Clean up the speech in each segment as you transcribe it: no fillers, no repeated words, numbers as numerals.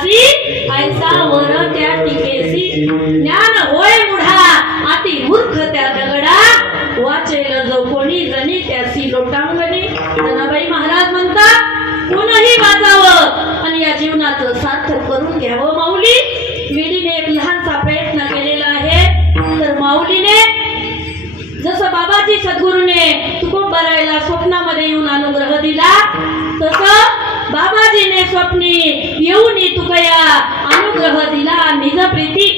दासी ऐसा वर त्या टिकेसी ज्ञान होय मुढा अति मूर्ख त्या दगडा वाचेल जो कोणी जणी त्यासी लोटांगणी जनाबाई महाराज म्हणतात कोणही वाचावं आणि या जीवनाचं सार्थक करून घ्यावं। माऊली वेडीने एक लहानसा प्रयत्न केलेला आहे। तर माऊलीने जसं बाबाजी सद्गुरूने तुकोबारायला स्वप्नामध्ये येऊन अनुग्रह दिला तसं बाबाजीने स्वप्नी येऊन तुकया अनुग्रह दिला निज प्रीती।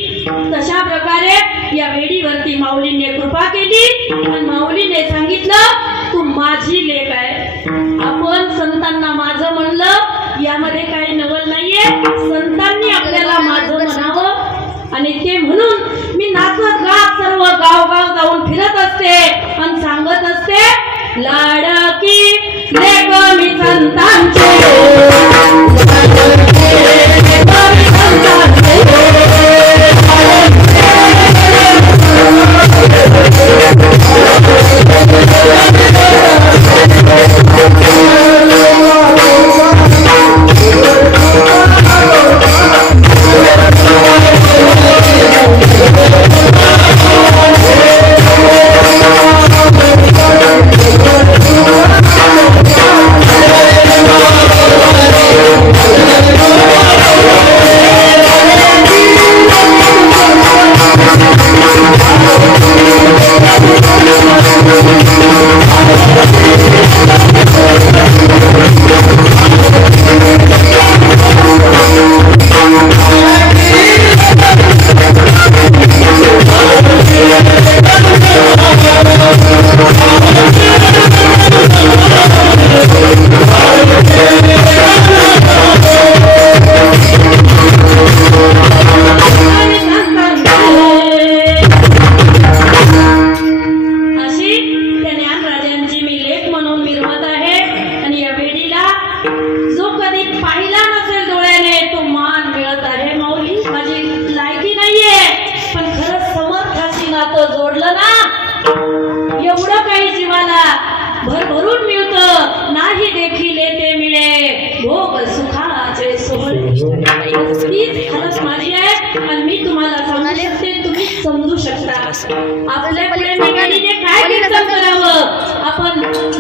तशा प्रकारे या वेडीवरती माऊलीने कृपा केली आणि माऊलीने सांगितलं तू माझी लेक आहे। आपण संतांना माझं म्हणलं यामध्ये काही नवल नाहीये। संतांनी आपल्याला माझं म्हणावं आणि ते म्हणून मी नाचत गात सर्व गावगाव जाऊन फिरत असते आणि सांगत असते लाडकी लेक मी संतांचे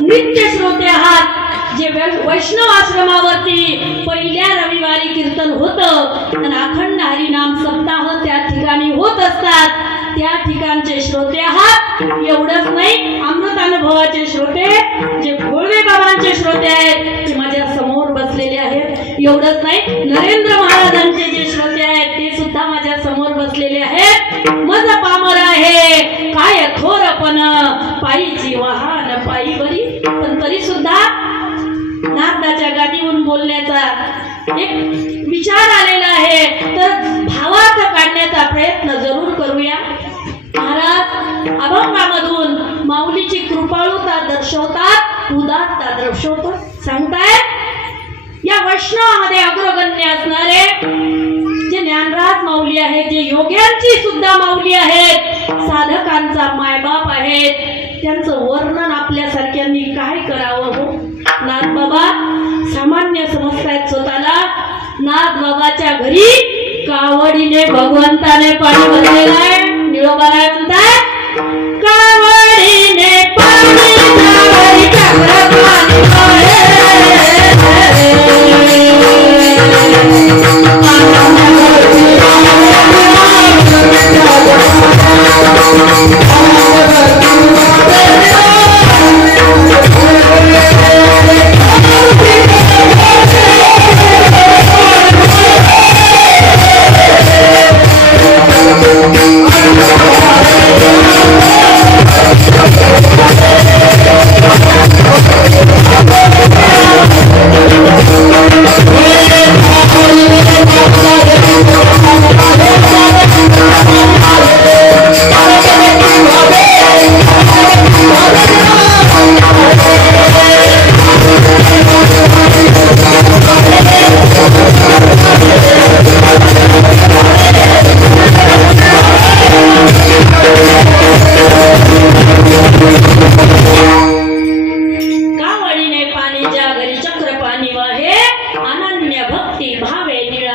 नित्य श्रोते आहात। जे वैष्णव आश्रमावरती पहिल्या रविवारी कीर्तन होतं आणि अखंड हरिनाम सप्ताह त्या ठिकाणी होत असतात त्या ठिकाणचे श्रोते आहात। एवढंच नाही अमृतानुभवाचे श्रोते जे भोळे बाबांचे श्रोते आहेत ते माझ्या समोर बसलेले आहेत। एवढंच नाही नरेंद्र महाराजांचे जे श्रोते आहेत ते सुद्धा माझ्या समोर बसलेले आहेत। मज पामर आहे काय थोरपण पायीची वाहन पायी बरी पण तरी सुद्धा नाथाच्या गादीवरून बोलण्याचा एक विचार आलेला आहे तर भावार्थ काढण्याचा प्रयत्न जरूर करूया। महाराज अभंगामधून माऊलीची कृपाळुता दर्शवतात उदात्तता दर्शवतात सांगतायत या वैष्णवामध्ये अग्रगण्य असणारे जे ज्ञानराज माऊली आहेत जे योग्यांची सुद्धा माऊली आहेत साधकांचा मायबाप आहेत त्यांचं वर्णन आपल्यासारख्यांनी काय करावं हो। नाथ बाबा सामान्य समजतायत स्वतःला। नाथ बाबाच्या घरी कावडीने भगवंताने पाणी भरलेलं आहे। निळोबाराय म्हणतात कावडीने पाणी कावडी चक्र पाणी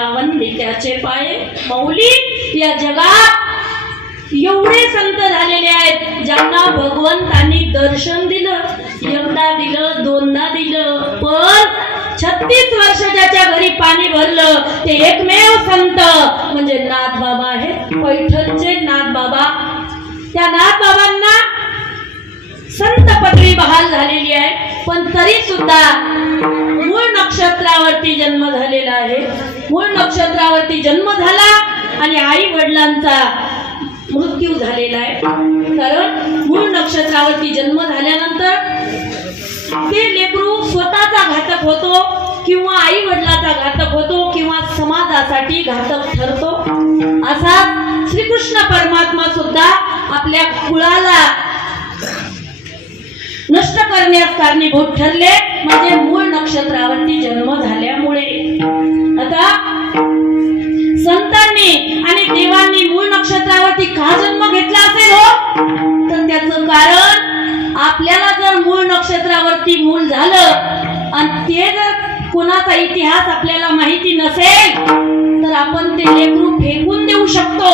वंदे ज्याचे पाये माऊली या जगात एवढे संत झालेले आहेत ज्यांना भगवंतांनी दर्शन दिलं, एकदा दिलं, दोनदा दिलं, पण 36 वर्ष ज्याच्या घरी पाणी भरलं ते एकमेव संत म्हणजे नाथ बाबा आहेत, पैठणचे नाथ बाबा. त्या नाथ बाबांना संत पदवी बहाल झालेली आहे, पण तरी सुद्धा मूळ नक्षत्रावरती जन्म झालेला आहे. मूळ नक्षत्रावरती जन्म झाला आणि आई वडिलांचा मृत्यू झालेला आहे. कारण मूळ नक्षत्रावरती जन्म झाल्यानंतर ते लेकरू स्वतःचा घातक होतो किंवा आई वडिलाचा घातक होतो किंवा समाजासाठी घातक ठरतो. असा श्रीकृष्ण परमात्मा सुद्धा आपल्या कुळाला नष्ट करण्यास कारणीभूत ठरले, म्हणजे मूळ नक्षत्रावरती जन्म झाल्यामुळे. आता संतांनी आणि देवांनी मूळ नक्षत्रावरती का जन्म घेतला असेल हो, तर त्याचं कारण आपल्याला जर मूळ नक्षत्रावरती मूळ झालं आणि ते जर कोणाचा इतिहास आपल्याला माहिती नसेल तर आपण ते लेकरू फेकून देऊ शकतो.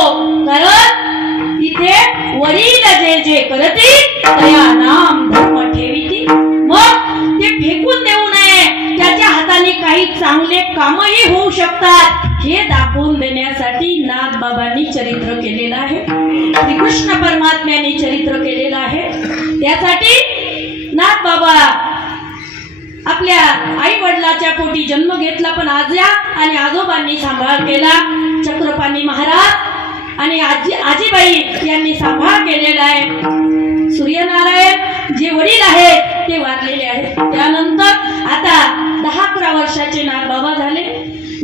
कारण इथे वडील जे जे करती तया नाम धर्म ठेविती. मग ते फेकून देऊ नये, त्याच्या हाताने काही चांगले कामही होऊ शकतात हे दाखवून देण्यासाठी नाथ बाबांनी चरित्र केलेलं आहे, श्रीकृष्ण परमात्म्याने चरित्र केलेलं आहे. त्यासाठी नाथ बाबा आपल्या आई वडिलाच्या पोटी जन्म घेतला, पण आज्या आणि आजोबांनी सांभाळ केला. चक्रपाणी महाराज आणि आजीबाई यांनी सांभाळ केलेला आहे. सूर्यनारायण जे वडील आहेत ते वारलेले आहेत. त्यानंतर आता 10-11 वर्षाचे नाथ बाबा झाले.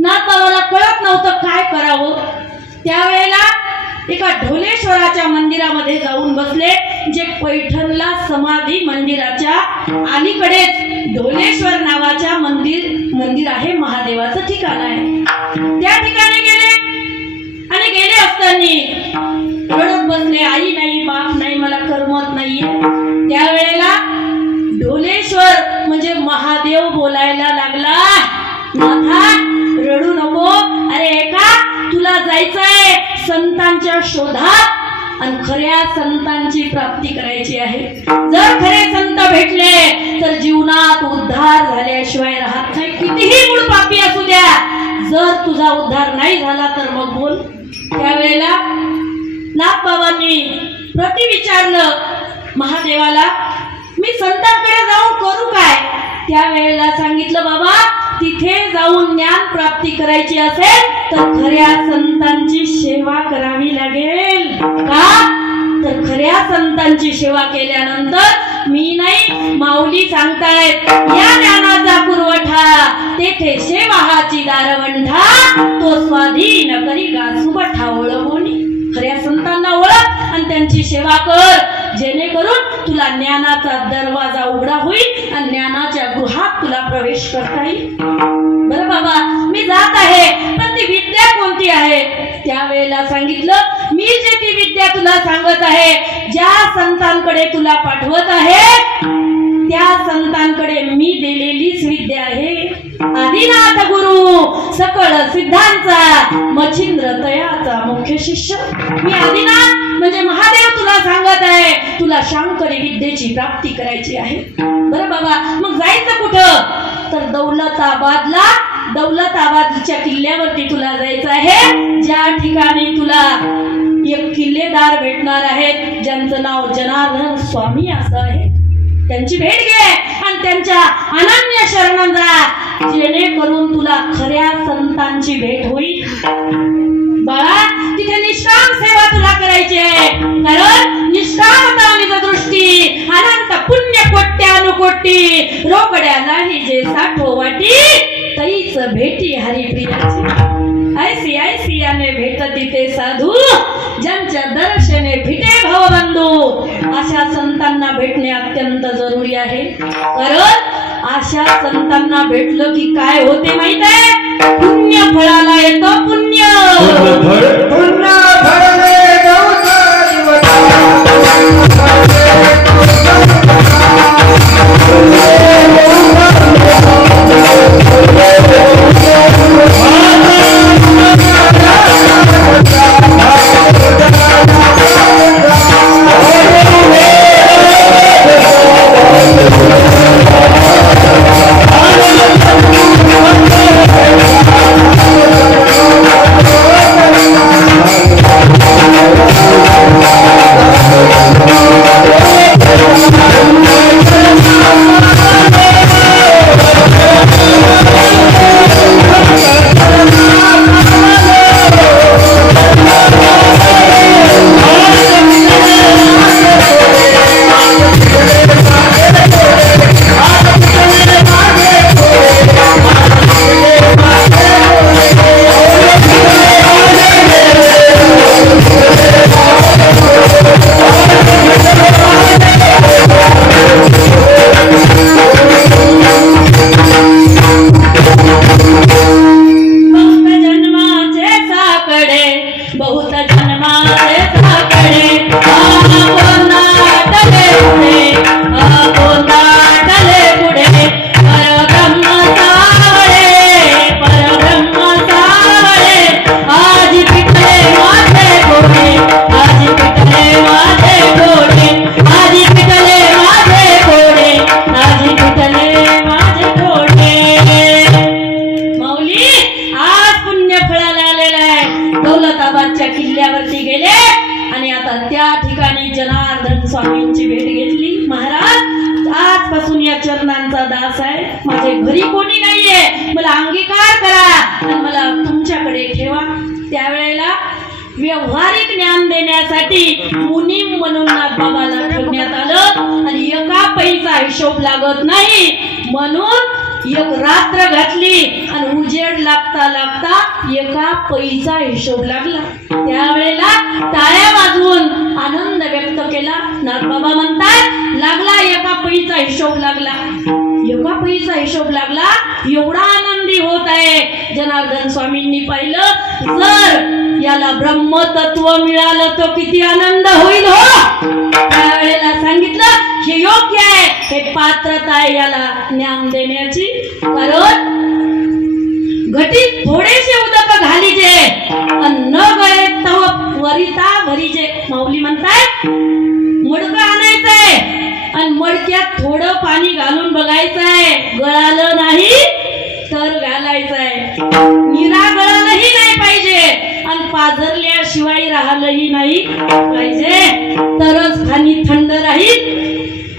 नाथ बाबाला कळत नव्हतं काय करावं. त्यावेळेला एका ढोलेश्वराच्या मंदिरामध्ये जाऊन बसले, जे पैठणला समाधी मंदिराच्या अलीकडेच ढोलेश्वर नावाच्या मंदिर आहे, महादेवाचं ठिकाण आहे. त्या ठिकाणी गेले आणि गेले असताना रडत बसले, आई नाही, बाप नाही, मला करमत नाहीये. त्यावेळेला ढोलेश्वर म्हणजे महादेव बोलायला लागला, नाथा रडू नको, अरे एका तुला जायचंय संतांच्या शोधात आणि खऱ्या संतांची प्राप्ती करायची आहे. जर खरे संत भेटले तर जीवनात उद्धार झाल्याशिवाय राहत नाही, कितीही मूळ पापी असू द्या. जर तुझा उद्धार नाही झाला तर मग बोल. त्यावेळेला नाथ बाबांनी प्रति विचारलं महादेवाला, मी संतांकडे जाऊन करू काय? त्यावेळेला सांगितलं, बाबा तिथे जाऊन ज्ञान प्राप्ती करायची असेल तर खऱ्या संतांची सेवा करावी लागेल. का तर खऱ्या संतांची सेवा केल्यानंतर मी नाही, माऊली सांगतायत, या ज्ञानाचा पुरवठा तेथे सेवाहाची दारवंठा, तो स्वाधीन करी गासुबठा ओळखोनी. खऱ्या संतांना ओळख आणि त्यांची सेवा कर, जेणेकरून तुला ज्ञानाचा दरवाजा उघडा होईल आणि ज्ञानाच्या गृहात तुला प्रवेश करता येईल. बरं बाबा मी जात आहे, पण ती विद्या कोणती आहे? त्यावेळेला सांगितलं, मी जे ती विद्या तुला सांगत आहे, ज्या संतांकडे तुला पाठवत आहे त्या संतांकडे मी दिलेलीच विद्या आहे. आदिनाथ गुरु सकळ सिद्धांचा मच्छिंद्र तयाचा मुख्य शिष्य. मी आदिनाथ म्हणजे महादेव तुला सांगत आहे, तुला शांकरी विद्येची प्राप्ती करायची आहे. बरं बाबा मग जायचं कुठं? तर दौलताबादच्या किल्ल्यावरती तुला जायचं आहे, ज्या ठिकाणी तुला एक किल्लेदार भेटणार आहेत ज्यांचं नाव जनार्दन स्वामी असं आहे. त्यांची भेट घे आणि त्यांच्या अनन्य शरण जा, जेणेकरून तुला खऱ्या संतांची भेट होईल. बाळा तिथे निष्काम सेवा तुला करायची आहे, कारण निष्कामता निज दृष्टी अनंत पुण्य कोट्यानुकोटी, रोकड्याला ही जे साठो वाटी तैच भेटी हरिप्रियाची. ऐसी ऐसी याने भेटती ते साधू, ज्यांच्या दर्शने फिटे भवबंधू. अशा संतांना भेटणे अत्यंत जरुरी आहे, कारण अशा संतांना भेटलं की काय होते माहित आहे? पुण्य फळाला येतं पुण्य. स्वामींची भेट घेतली. महाराज आजपासून या चरणांचा दास आहे. माझ्या घरी कोणी नाहीये, मला अंगीकार करा आणि मला तुमच्याकडे ठेवा. त्यावेळेला व्यवहारिक ज्ञान देण्यासाठी मुनी म्हणून नाथबाबाला ठेवण्यात आलं आणि एका पैसा हिशोब लागत नाही म्हणून एक रात्र घातली आणि उजेड लागता लागता एका पैसा हिशोब लागला. त्यावेळेला टाळ्या वाजवून आनंद व्यक्त केला. नाथबाबा म्हणतात लागला एका पैसा हिशोब लागला. एका पैसा हिशोब लागला, एवढा आनंदी होत आहे. जनार्दन स्वामींनी पाहिलं जर याला ब्रह्मतत्व मिळालं तर किती आनंद होईल हो. त्यावेळेला सांगितलं हे योग्य आहे, हे पात्रता आहे याला ज्ञान देण्याची. कारण घटीत थोडेसे उदक घालीजे न गळे तव वरिता भरीजे. माऊली म्हणतात मडकं आणायचंय आणि मडक्यात थोडं पाणी घालून बघायचंय, गळालं नाही तर घालायचंय. निरा गळालंही नाही पाहिजे आणि पाझरल्याशिवाय राहिलंही नाही पाहिजे, तरच पाणी थंड राहील.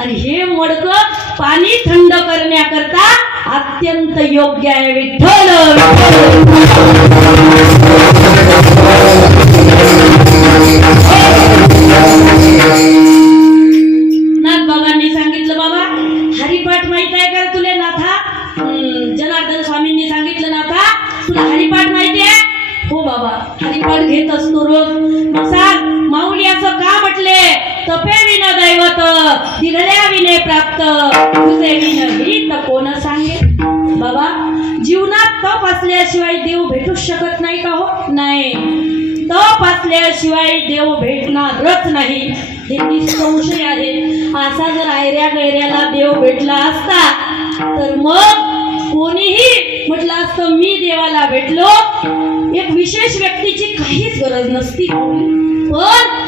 आणि हे मडकं पाणी थंड करण्याकरता अत्यंत योग्य आहे. विठ्ठल नाथबाबांनी सांगितलं बाबा हरिपाठ माहित आहे का तुला नाथा. जनार्दन स्वामींनी सांगितलं नाथा तुला हरिपाठ माहिती आहे. हो बाबा हरिपाठ घेत असतो रोज. मग सांग माऊली असं का म्हटले. तपे विन दैवत दिघल्या विने प्राप्त तुझे विन ही तर कोण सांगे. बाबा जीवनात तप असल्याशिवाय देव भेटू शकत नाही का हो. नाही, तप असल्याशिवाय देव भेटणारच नाही हे निसंशय आहे. असा जर आयऱ्या गैऱ्याला देव भेटला असता तर मग कोणीही म्हटलं असतं मी देवाला भेटलो. एक विशेष व्यक्तीची काहीच गरज नसती. पण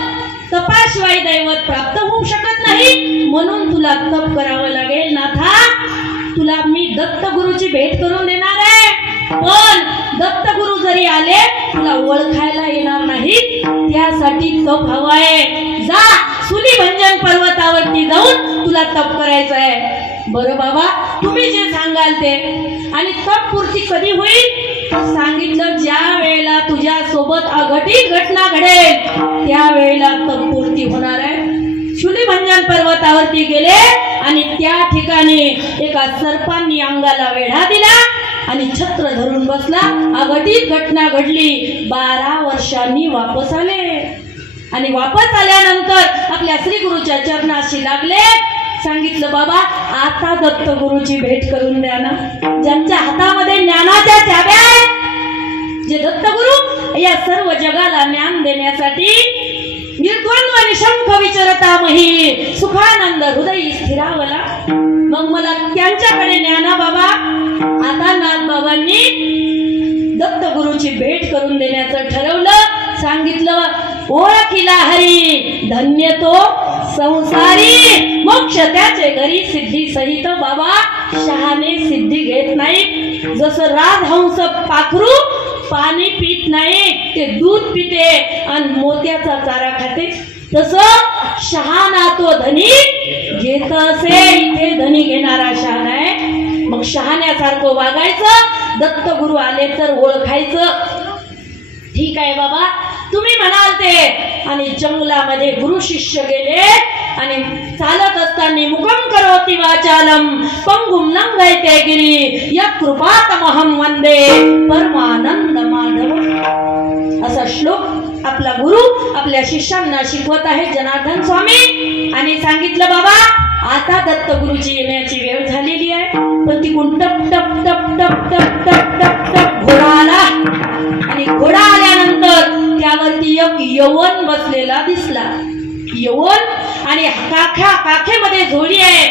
तपाशिवाय दैवत प्राप्त होऊ शकत नाही म्हणून तुला तप करावं लागेल. नाथा तुला मी दत्तगुरूची भेट करून देणार आहे, पण दत्तगुरू जरी आले तुला ओळखायला येणार नाही. त्यासाठी तप हवा आहे. जा सुलीभंजन पर्वतावरती जाऊन तुला तप करायचं आहे. बरं बाबा तुम्ही जे सांगाल ते. आणि तप पूर्ती कधी होईल तर सांगितलं ज्या वेळेला तुझ्या सोबत अघटित घटना घडेल त्यावेळेला तप पूर्ती होणार आहे. शूलिभंजन पर्वतावरती गेले आणि त्या ठिकाणी एका सर्पांनी अंगाला वेढा दिला आणि छत्र धरून बसला. अघटित घटना घडली. 12 वर्षांनी वापस आले आणि वापस आल्यानंतर आपल्या श्री गुरुच्या चरणाशी लागले. सांगितलं बाबा आता दत्तगुरूची भेट करून द्या ना. ज्यांच्या हातामध्ये ज्ञानाच्या चाव्या आहेत, जे दत्तगुरू या सर्व जगाला ज्ञान देण्यासाठी निर्द्वंद्व निशंक विचरतामही सुखानंद हृदय स्थिरावला. मग मला त्यांच्याकडे न्या ना बाबा. आता नाथबाबांनी दत्तगुरूची भेट करून देण्याचं ठरवलं. सांगितलं ओळखिला हरी धन्य तो संसारी मोक्ष त्याचे घरी सिद्धी सहित. बाबा शहाणे सिद्धी घेत नाही. जसं राजहंस पाखरू पाणी पित नाही, ते दूध पिते आणि मोत्याचा चारा खाते, तसं शहाणा तो धनी घेत असे. इथे धनी घेणारा शहाणा आहे. मग शहाण्यासारखं वागायचं. दत्तगुरू आले तर ओळखायचं. ठीक आहे बाबा तुम्ही म्हणाल ते. आणि जंगलामध्ये गुरु शिष्य गेले आणि चालत असताना मुखम करोति वाचालम पंगुम लंघयते गिरी या कृपातमहम वंदे परमानंद माधव. असा श्लोक आपला गुरु आपल्या शिष्यांना शिकवत आहे जनार्दन स्वामी. आणि सांगितलं बाबा आता दत्तगुरूची येण्याची वेळ झालेली आहे. पण तिकडून टप टप टप टप टप टप टप टप घोडा आला. आणि घोडा आल्यानंतर त्यावरती एक यवन बसलेला दिसला. यवन आणि काखेमध्ये झोळी आहे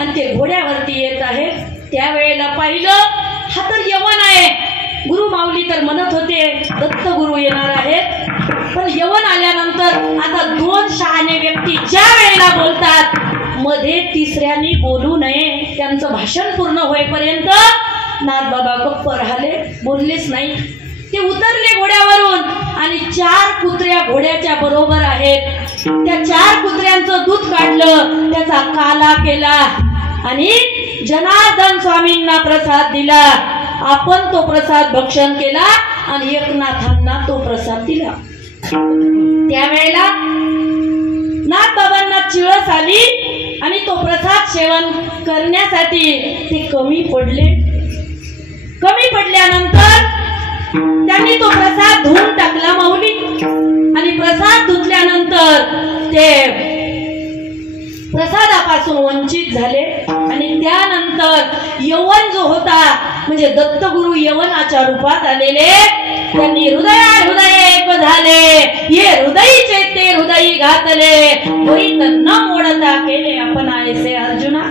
आणि ते घोड्यावरती येत आहे. त्यावेळेला पाहिलं हा तर यवन आहे. गुरु माऊली तर म्हणत होते दत्तगुरू येणार आहेत. पण यवन आल्यानंतर आता 2 शहाणे व्यक्ती ज्या वेळेला बोलतात मध्ये तिसऱ्यानी बोलू नये. त्यांचं भाषण पूर्ण होईपर्यंत नाथबाबा गप्प राहिले, बोललेच नाही. ते उतरले घोड्यावरून आणि 4 कुत्र्या घोड्याच्या बरोबर आहेत. त्या 4 कुत्र्यांचं दूध काढलं, त्याचा काला केला आणि जनार्दन स्वामींना प्रसाद दिला. आपण तो प्रसाद भक्षण केला आणि एकनाथांना तो प्रसाद दिला. त्यावेळेला नाथबाबांना चिळस आली आणि तो प्रसाद सेवन करण्यासाठी ते कमी पडल्यानंतर त्यांनी तो प्रसाद धुवून टाकला माऊली. आणि प्रसाद धुतल्यानंतर ते प्रसादापासून वंचित झाले. आणि त्यानंतर यवन जो होता म्हणजे दत्तगुरु यवनाच्या रूपात आलेले, त्यांनी हृदय एक झाले, ये हृदयीचे ते हृदयी घातले, होईत न मोडता केले आपण ऐसे अर्जुना.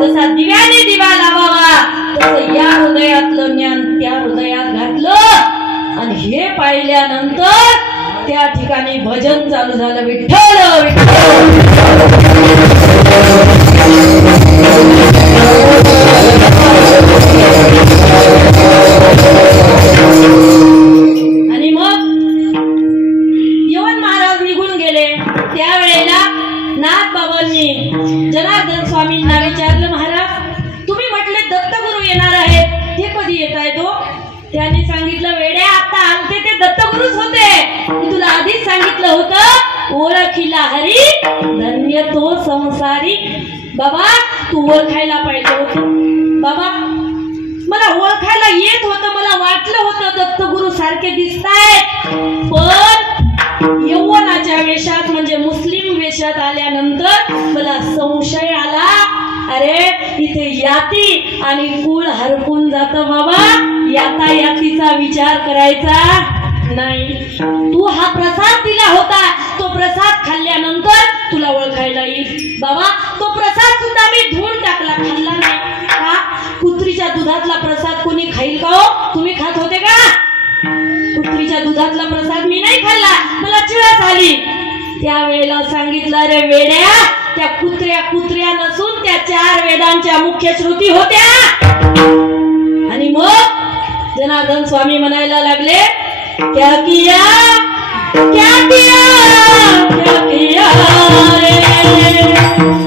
जसा दिव्याने दिवा लावावा तसं या हृदयातलं ज्ञान त्या हृदयात घातलं आणि हे पाहिल्यानंतर त्या ठिकाणी भजन चालू झालं. विठ्ठल आणि मग यवन महाराज निघून गेले. त्यावेळेला नाथबाबांनी जनार्दन स्वामींना विचारलं, महाराज तुम्ही म्हटले दत्तगुरु येणार आहेत, ते कधी येत आहे तो? त्यांनी सांगितलं, वेड्या आता आलते ते दत्तगुरुच होते, मी तुला आधीच सांगितलं होतं, ओळखीला हरी धन्य तो संसारी. बाबा तू ओळखायला पाहिजे होतं. बाबा मला ओळखायला येत होतं, मला वाटलं होतं दत्तगुरु सारखे दिसतायत, पण यौवनाच्या वेशात म्हणजे मुस्लिम वेशात आल्यानंतर मला संशय आला, अरे इथे याती आणि कुळ हरपून जात. बाबा यातीचा विचार करायचा नाही. तू हा प्रसाद दिला होता, तो प्रसाद खाल्ल्यानंतर तुला ओळखायला येईल. बाबा तो प्रसाद सुद्धा मी धुवून टाकला, खाल्ला नाही. का? कुत्रीच्या दुधातला प्रसाद कोणी खाईल का हो? तुम्ही खात होते का? कुत्रीच्या दुधातला प्रसाद मी नाही खाल्ला, मला चिळस आली. त्यावेळेला सांगितलं, अरे वेड्या, त्या कुत्र्या नसून त्या 4 वेदांच्या मुख्य श्रुती होत्या. आणि मग जनार्दन स्वामी म्हणायला लागले, क्या किया क्या किया क्या किया रे,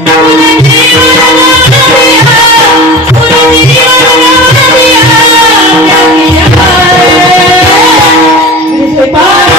तूने जीवन दिया, तूने जीवन दिया, क्या किया रे, इसे पारा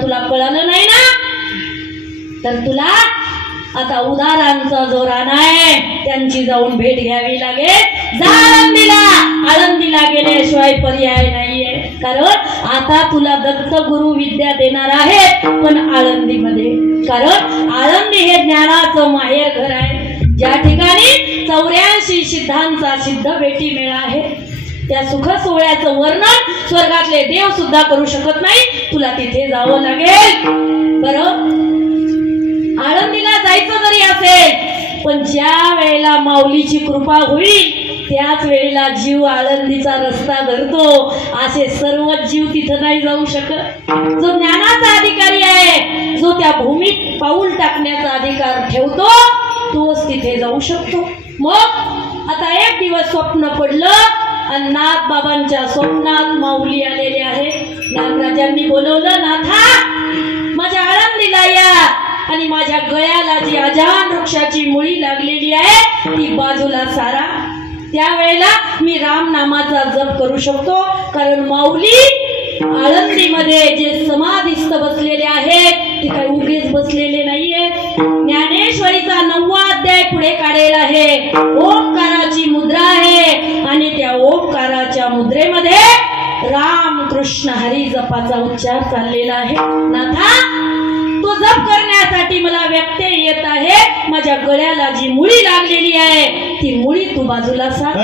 तुला कळलं नाही ना, तर तुला आता उदारांचा जोर आणाय, त्यांची जाऊन भेट घ्यावी लागेल. जा आळंदीला गेल्याशिवाय पर्याय नाहीये. कारण आता तुला दत्तगुरु विद्या देणार आहेत, पण आळंदीमध्ये. कारण आळंदी हे ज्ञानाचं माहेर घर आहे, ज्या ठिकाणी 84 सिद्धांचा सिद्ध भेटी मेळा आहे. त्या सुख सोहळ्याचं वर्णन स्वर्गातले देव सुद्धा करू शकत नाही, तुला तिथे जावं लागेल. बरं, आळंदीला जायचं जरी असेल, पण ज्या वेळेला माऊलीची कृपा होईल त्याच वेळेला जीव आळंदीचा रस्ता धरतो. असे सर्व जीव तिथं नाही जाऊ शकत. जो ज्ञानाचा अधिकारी आहे, जो त्या भूमीत पाऊल टाकण्याचा अधिकार ठेवतो, तोच तिथे जाऊ शकतो. मग आता एक दिवस स्वप्न पडलं आणि नाथ बाबांच्या स्वप्नात माऊली आलेले आहे. नागराजांनी बोलवलं, नाथा माझ्या आळंदीला या आणि माझ्या गळ्याला जी अजान वृक्षाची मुळी लागलेली आहे ती बाजूला सारा. त्यावेळेला मी राम नामाचा जप करू शकतो. कारण माऊली आळंदीमध्ये जे समाधीस्थ बसलेले आहेत ते काही उगेच बसलेले नाहीये. ज्ञानेश्वरीचा 9वा अध्याय पुढे काढेल आहे. ओंकाराची मुद्रा आहे आणि त्या ओंकाराच्या मुद्रेमध्ये राम कृष्ण हरी जपाचा उच्चार चाललेला आहे. नाथा, तो जप करण्यासाठी मला व्यत्यय येत आहे. माझ्या गळ्याला जी मुळी लागलेली आहे ती मुळी तू बाजूला सार.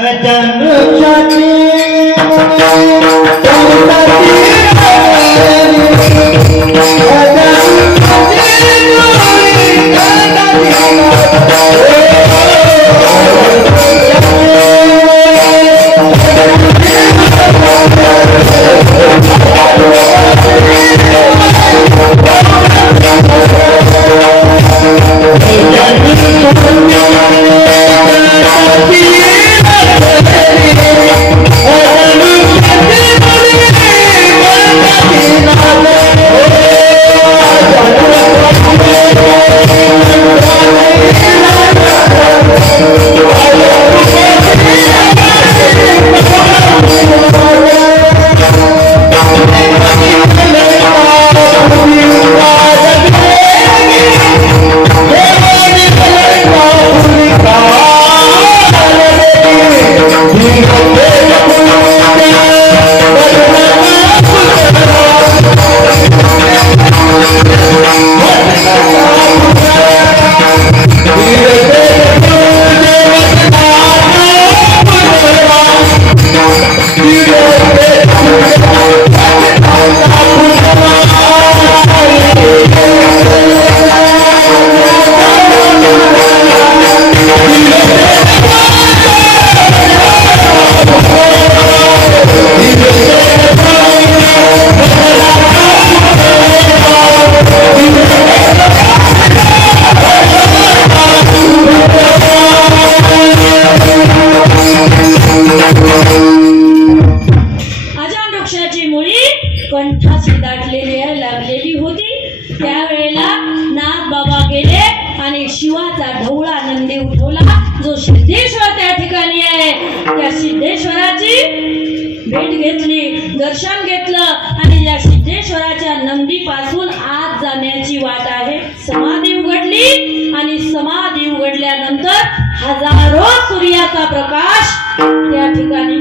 दर्शन घेतलं आणि या सिद्धेश्वराच्या नंदी पासून आत जाण्याची वाट आहे. समाधी उघडली आणि समाधी उघडल्यानंतर हजारो सूर्याचा प्रकाश त्या ठिकाणी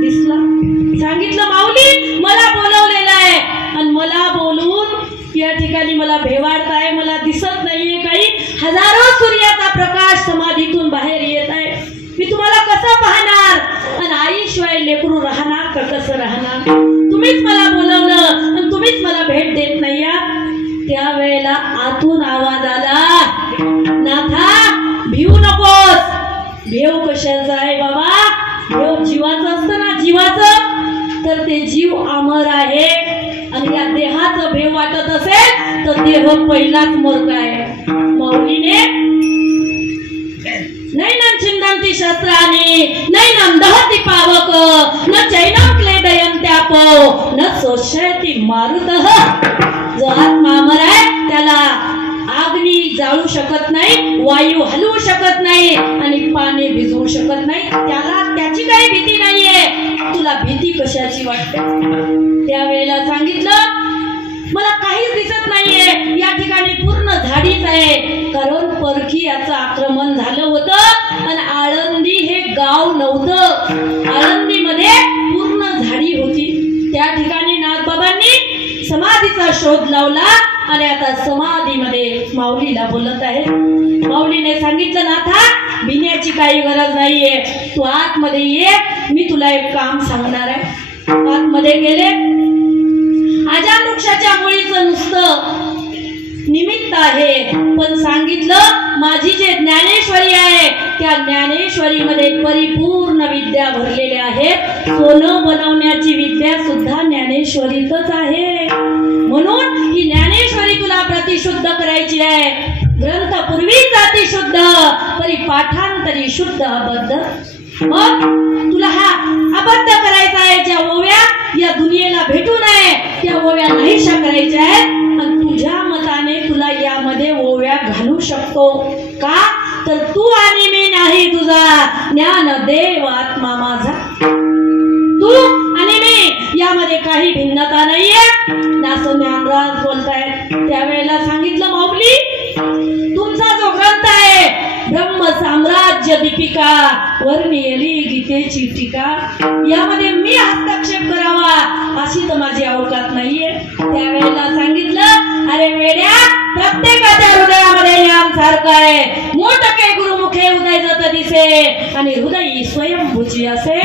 दिसला. सांगितलं, माऊली मला बोलवलेलं आहे आणि मला बोलून या ठिकाणी मला भेवाडताय, मला दिसत नाहीये काही. हजारो सूर्याचा प्रकाश समाधीतून बाहेर येत आहे. मी तुम्हाला कसं पाहणार आणि आईशिवाय लेकरू राहणार का कसं राहणार? तुम्हीच मला बोलवलं आणि तुम्हीच मला भेट देत नाही. त्यावेळेला आतून आवाज आला, नाथा भिवू नकोस. भेव कशाचा आहे बाबा? भेव जीवाचं असतं ना, जीवाचं. तर ते जीव अमर आहे आणि या देहाचं भेव वाटत असेल तर देह पहिलाच मोरका आहे. माऊलीने नैनं छिंदन्ति शस्त्राणि नैनं दहति पावक न चैनं क्लेदयन्त्यापो न शोषयति मारुतः. जो आत्मा अमर आहे त्याला अग्नी जाळू शकत नाही, वायू हलवू शकत नाही आणि पाणी भिजवू शकत नाही. त्याला त्याची काही भीती नाहीये. तुला भीती कशाची वाटते? त्यावेळेला सांगितलं, मला काहीच दिसत नाहीये. या ठिकाणी पूर्ण झाडीच आहे. कारण परकी याचं आक्रमण झालं होतं आणि आळंदी हे गाव नव्हतं. आळंदीमध्ये पूर्ण झाडी होती. त्या ठिकाणी नाथबाबांनी समाधीचा शोध लावला आणि आता समाधीमध्ये माऊलीला बोलत आहे. माऊलीने सांगितलं, नाथा भिण्याची काही गरज नाहीये. तू आतमध्ये ये, मी तुला एक काम सांगणार आहे. आतमध्ये गेले. आजान वृक्षाच्या मुळीचं नुसतं निमित्त आहे, पण सांगितलं माझी जे ज्ञानेश्वरी आहे त्या ज्ञानेश्वरीमध्ये परिपूर्ण विद्या भरलेल्या आहेत. सोनं बनवण्याची विद्या सुद्धा ज्ञानेश्वरीतच आहे. म्हणून ही ज्ञानेश्वरी तुला प्रतिशुद्ध करायची आहे. ग्रंथ पूर्वी जाती शुद्ध, परी पाठांतरी शुद्ध अबद्ध. मग तुला हा अबद्ध करायचा आहे. ज्या ओव्या या दुनियेला भेटू नये त्या ओव्या नाहीशा करायच्या आहेत. आणि तुझ्या मताने तुला यामध्ये ओव्या घालू शकतो का? तर तू आणि मी नाही, तुझा ज्ञानदेव आत्मा माझा. तू आणि मी यामध्ये काही भिन्नता नाहीये. असं ज्ञानराज बोलतायत. त्यावेळेला ब्रह्म साम्राज्य दीपिका वर्णियली गीतेची टीका यामध्ये मी हस्तक्षेप करावा अशी तर माझी अवकात नाहीये. त्यावेळेला सांगितलं अरे वेड्या प्रत्येकाच्या हृदयामध्ये ज्ञान सारखं आहे. मोठके गुरुमुखे उदय जत दिसे आणि हृदय स्वयंभूची असे.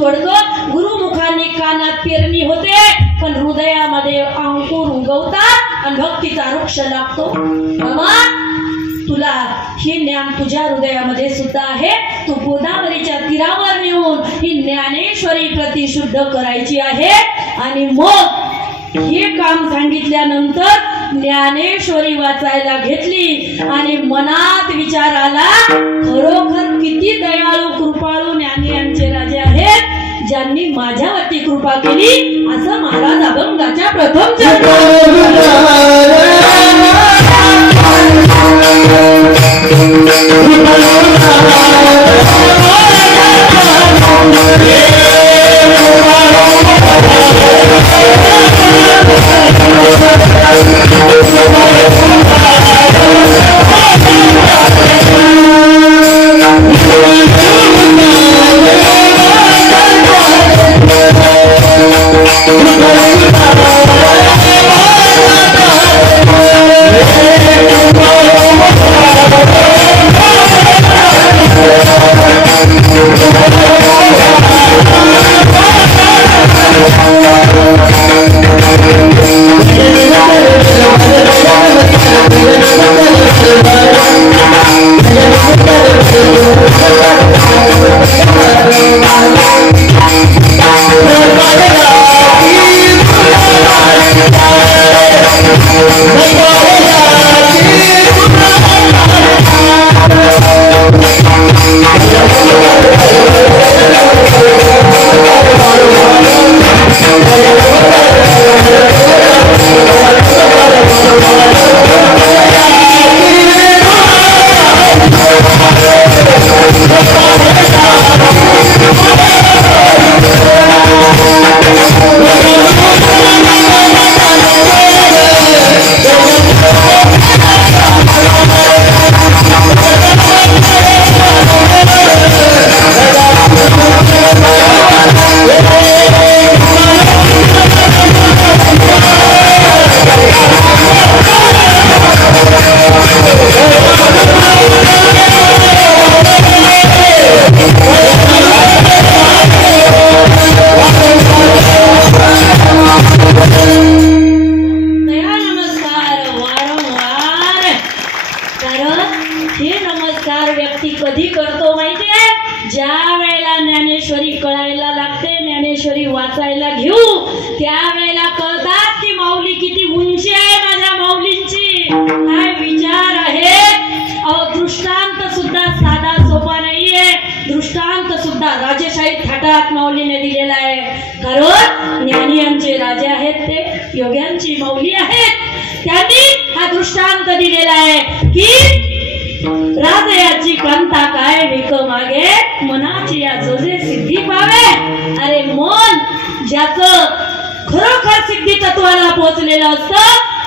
तोडकं गुरुमुखांनी कानात पेरणी होते पण हृदयामध्ये अंकुर उगवतात आणि भक्तीचा वृक्ष लागतो. बाबा तुला हे ज्ञान तुझ्या हृदयामध्ये सुद्धा आहे. तू गोदावरीच्या तीरावर नेऊन ही ज्ञानेश्वरी प्रतिशुद्ध करायची आहे. आणि मग हे काम सांगितल्यानंतर ज्ञानेश्वरी वाचायला घेतली आणि मनात विचार आला खरोखर किती दयाळू कृपाळू ज्ञानी यांचे राजे आहेत ज्यांनी माझ्यावरती कृपा केली असं महाराज अभंगाच्या प्रथम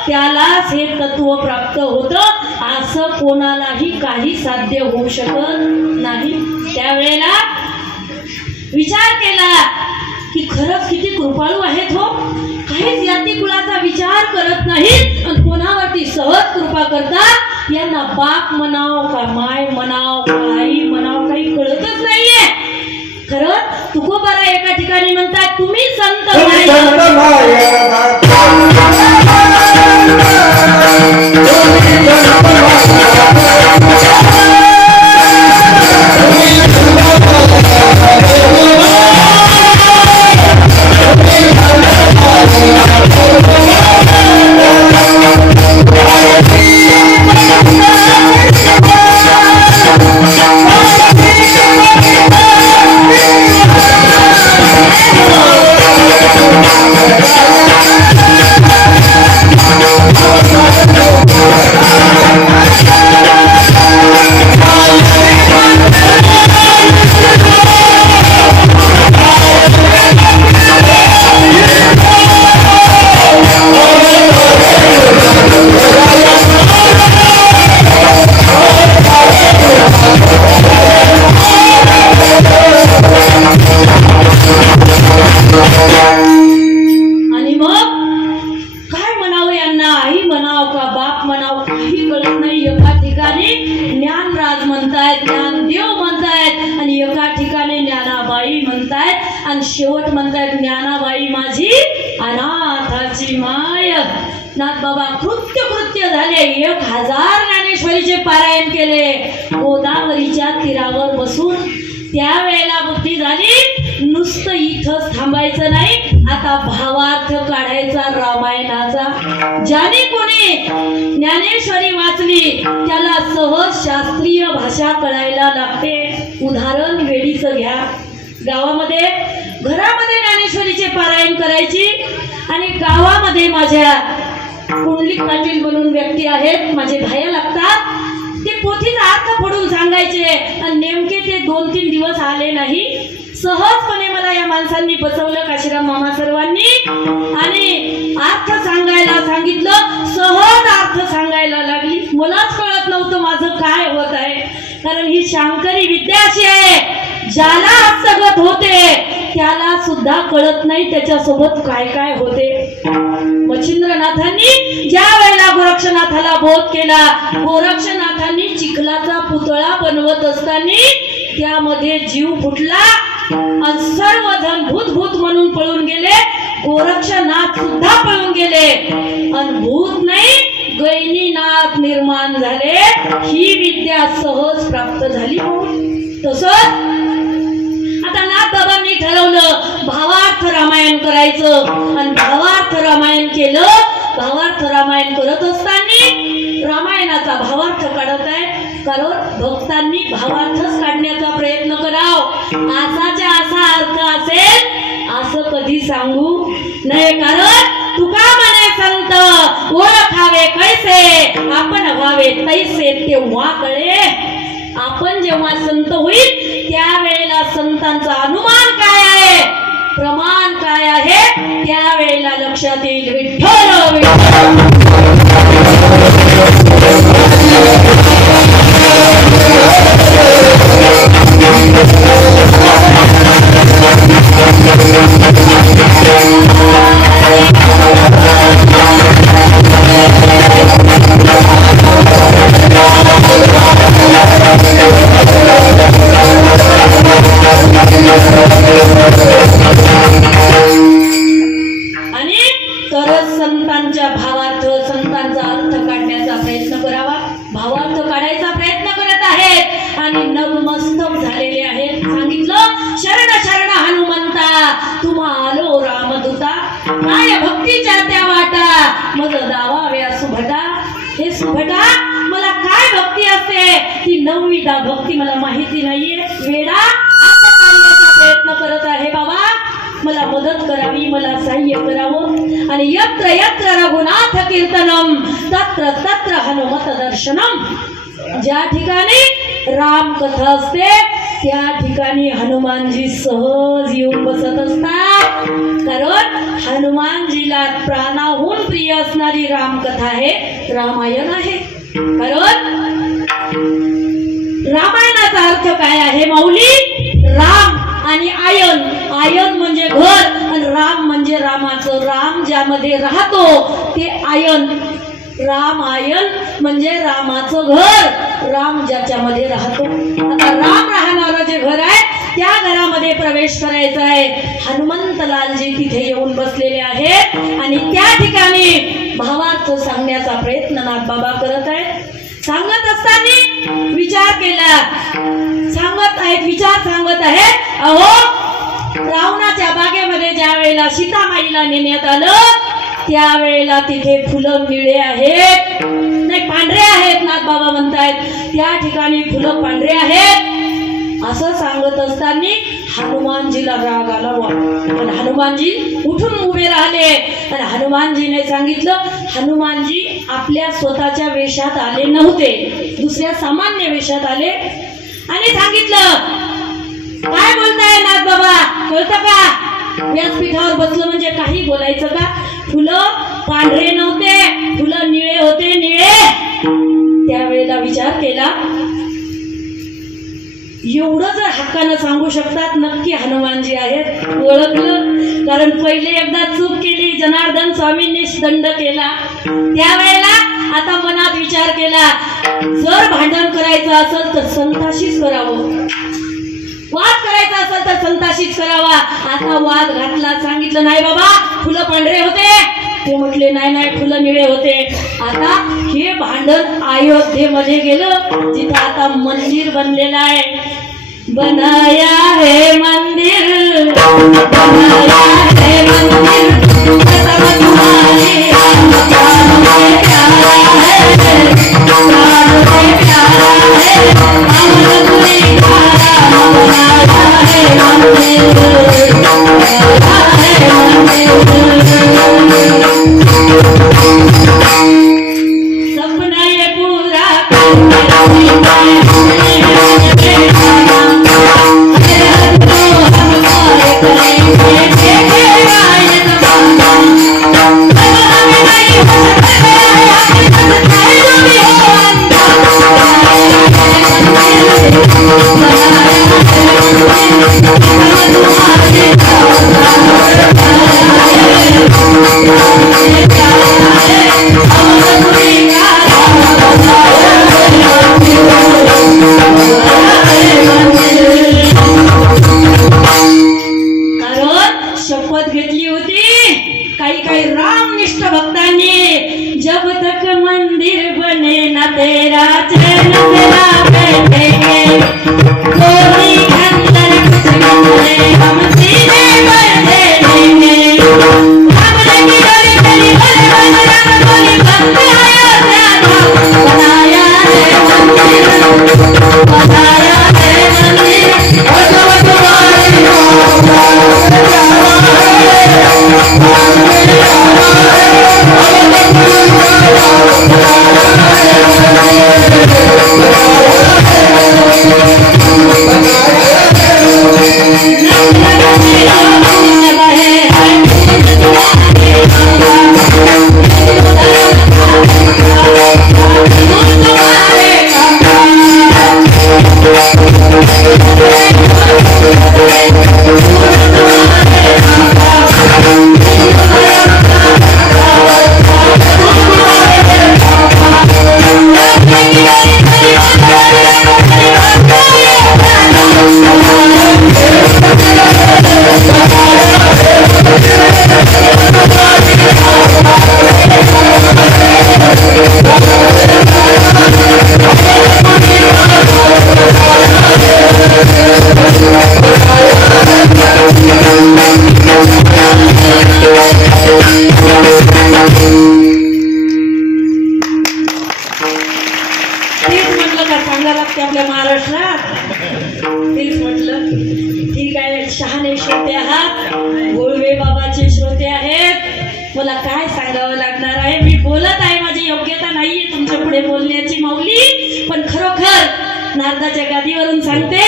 त्यालाच हे तत्व प्राप्त होतं असं कोणालाही काही साध्य होऊ शकत नाही. त्यावेळेला विचार केला की खरंच किती कृपाळू आहेत हो. काहीच जाती कुलाचा विचार करत नाहीत आणि कोणावरती सहज कृपा करतात. यांना बाप म्हणाव का माय म्हणाव का आई म्हणाव काही कळतच नाहीये. खरंच तुकोबारा एका ठिकाणी म्हणतात तुम्ही संत म्हणतायत, ज्ञानदेव म्हणतायत, आणि एका ठिकाणी ज्ञानाबाई म्हणतायत, आणि शेवट म्हणतायत ज्ञानाबाई माझी अनाथाची माय. नाथ बाबा कृत्य झाले. 1000 ज्ञानेश्वरीचे पारायण केले. गोदावरीच्या तीरावर बसून त्यावेळेला बुद्धी झाली नुसतं इथंच थांबायचं नाही, आता भावार्थ काढायचा रामायणाचा. ज्याने कोणी ज्ञानेश्वरी वाचली त्याला सहज शास्त्रीय भाषा कळायला लागते. उदाहरण वेळीचं घ्या. गावामध्ये घरामध्ये ज्ञानेश्वरीचे पारायण करायची, आणि गावामध्ये माझ्या कुंडलिक पाटील म्हणून व्यक्ती आहेत, माझे भाया लागतात. ते पोथीचा अर्थ पडून सांगायचे, आणि नेमके ते 2-3 दिवस आले नाही. सहजपणे मला या माणसांनी बसवलं, काशीराम मामा सर्वांनी, आणि अर्थ सांगायला सांगितलं. सहज अर्थ सांगायला लागली. मलाच कळत नव्हतं माझं काय होत आहे, कारण ही शांकरी विद्या अशी आहे ज्याला हस्तगत होते त्याला सुद्धा कळत नाही त्याच्यासोबत काय काय होते. मच्छिंद्रनाथांनी ज्या वेळेला गोरक्षनाथाला बोध केला, गोरक्षनाथांनी चिखलाचा पुतळा बनवत असताना त्यामध्ये जीव फुटला, आणि सर्वजण भूत भूत म्हणून पळून गेले. गोरक्षनाथ सुद्धा पळून गेले, आणि भूत नाही गैनीनाथ निर्माण झाले. ही विद्या सहज प्राप्त झाली. तसंच आता नाथ बाबांनी ठरवलं भावार्थ रामायण करायचं, आणि भावार्थ रामायण केलं. भावार्थ रामायण करत असताना रामायणाचा भावार्थ काढत आहे, कारण भक्तांनी भावार्थच काढण्याचा प्रयत्न करावा. असाच्या असा अर्थ असेल असं कधी सांगू नये, कारण तुका म्हणे संत ओळखावे कैसे, आपण व्हावे तैसे तेव्हा कळे. आपण जेव्हा संत होईल त्यावेळेला संतांचा अनुमान काय आहे, प्रमाण काय आहे, त्यावेळेला लक्षात येईल. विठ्ठल विठ्ठल. नवविधा भक्ती मला माहिती नाहीये. वेडा करण्याचा प्रयत्न करत आहे. बाबा मला मदत करावी, मला सहाय्य करावं. आणि यत्र यत्र रघुनाथ कीर्तनम तत्र तत्र हनुमत दर्शनम. ज्या ठिकाणी राम कथा असते त्या ठिकाणी हनुमानजी सहज येऊन बसत असतात, कारण हनुमानजीला प्राणाहून प्रिय असणारी रामकथा आहे, रामायण आहे. कारण रामायणाचा अर्थ काय आहे माऊली? राम आणि आयन. आयन म्हणजे घर, आणि राम म्हणजे रामाचं. राम ज्यामध्ये राहतो ते आयन. राम आयन म्हणजे रामाचं घर, राम ज्याच्यामध्ये राहतो. आता राम राहणारं जे घर आहे त्या घरामध्ये प्रवेश करायचा आहे. हनुमंतलालजी तिथे येऊन बसलेले आहेत, आणि त्या ठिकाणी भावार्थ सांगण्याचा प्रयत्न नाथ बाबा करत आहेत. सांगत असताना विचार केला, विचार सांगत आहेत. अहो रावणाच्या बागेमध्ये ज्या वेळेला सीतामाईला नेण्यात आलं त्यावेळेला तिथे फुलं निळे आहेत, नाही पांढरे आहेत. नाथ बाबा म्हणतायत त्या ठिकाणी फुलं पांढरे आहेत. असं सांगत असताना हनुमानजीला राग आला. पण हनुमानजी उठून उभे राहिले, आणि हनुमानजीने सांगितलं. हनुमानजी आपल्या स्वतःच्या वेशात आले नव्हते, दुसऱ्या सामान्य वेशात आले, आणि सांगितलं काय बोलताय नाथ बाबा, कळतं का? व्यासपीठावर बसलं म्हणजे काही बोलायचं का? फुलं पांढरे नव्हते, फुलं निळे होते, निळे. त्यावेळेला विचार केला, एवढं जर हक्कानं सांगू शकतात नक्की हनुमानजी आहेत. ओळखलं, कारण पहिले एकदा चूक केली, जनार्दन स्वामींनी दंड केला. त्यावेळेला आता मनात विचार केला, जर भांडण करायचं असेल तर संताशीच करावं, वाद करायचा असेल तर संताशीच करावा. आता वाद घातला, सांगितलं नाही बाबा फुलं पांढरे होते, ते म्हटले नाही नाही फुलं निळे होते. आता हे भांडण अयोध्येमध्ये गेलं, जिथं आता मंदिर बनलेलं आहे. बनाया है मंदिर, बनाया है मंदिर, तुम्हारे सपना ये पूरा नारदाच्या गादीवरून सांगते,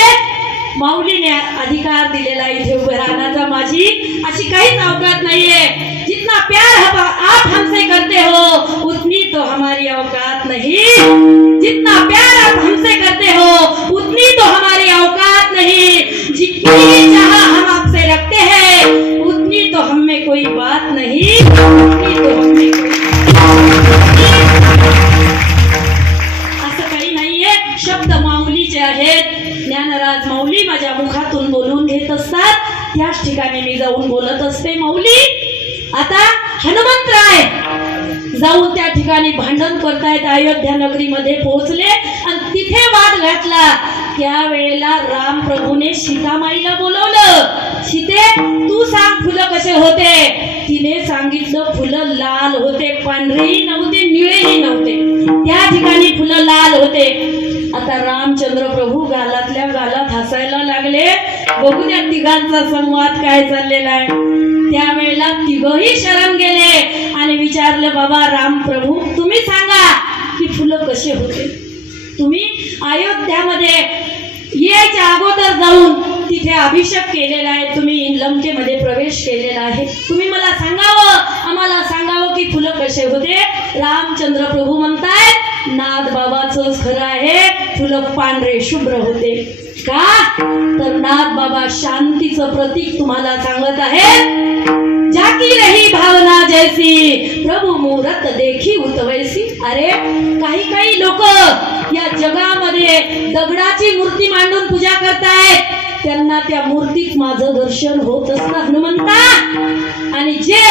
माऊलीने अधिकार दिलेला इथे उभे राहण्याचा माझी अशी काहीच औकात नाहीये. जितना प्यार आप हमसे करते हो उतनी तो हमारी औकात नहीं, जितना प्यार आप हमसे करते हो उतनी तो हमारी औकात नहीं, जितनी चाह हम आपसे रखते हैं उतनी तो हम में कोई बात नहीं, उतनी तो हम में कोई असं काही नाहीये. शब्द माऊलीचे आहेत. ज्ञानराज माऊली माझ्या मुखातून बोलून घेत असतात, त्याच ठिकाणी मी जाऊन बोलत असते. माऊली आता हनुमंतराय जाऊन त्या ठिकाणी भांडण करतायत. अयोध्या नगरीमध्ये पोहोचले आणि तिथे वाद घातला. त्यावेळेला राम प्रभूने सीतामाईला बोलवलं. सीते तू सांग फुलं कसे होते. तिने सांगितलं फुलं लाल होते, पांढरेही नव्हते, निळेही नव्हते. त्या ठिकाणी फुलं लाल होते. आता रामचंद्र प्रभू गालातल्या गालात हसायला लागले. बघू त्या तिघांचा संवाद काय चाललेला आहे. त्यावेळेला तिघही शरण गेले आणि विचारलं, बाबा राम प्रभू तुम्ही सांगा की फुलं कसे होते. तुम्ही अयोध्यामध्ये यायच्या अगोदर जाऊन तिथे अभिषेक केलेला आहे, तुम्ही लंकेमध्ये प्रवेश केलेला आहे. तुम्ही मला सांगावं, आम्हाला सांगावं की फुलं कसे होते. रामचंद्र प्रभू म्हणतायत नाथ बाबाचंच खरं आहे, फुलं पांढरे शुभ्र होते. का तर नाथ बाबा शांतीचं प्रतीक तुम्हाला सांगत आहेत. ज्या जाकी रही भावना जैसी प्रभु मूरत देखी उतवैसी। अरे काही काही लोक या जगामध्ये दगडाची मूर्ती मांडून पूजा करतायत, त्यांना त्या मूर्तीत माझं दर्शन होत असतं हनुमंता। आणि जे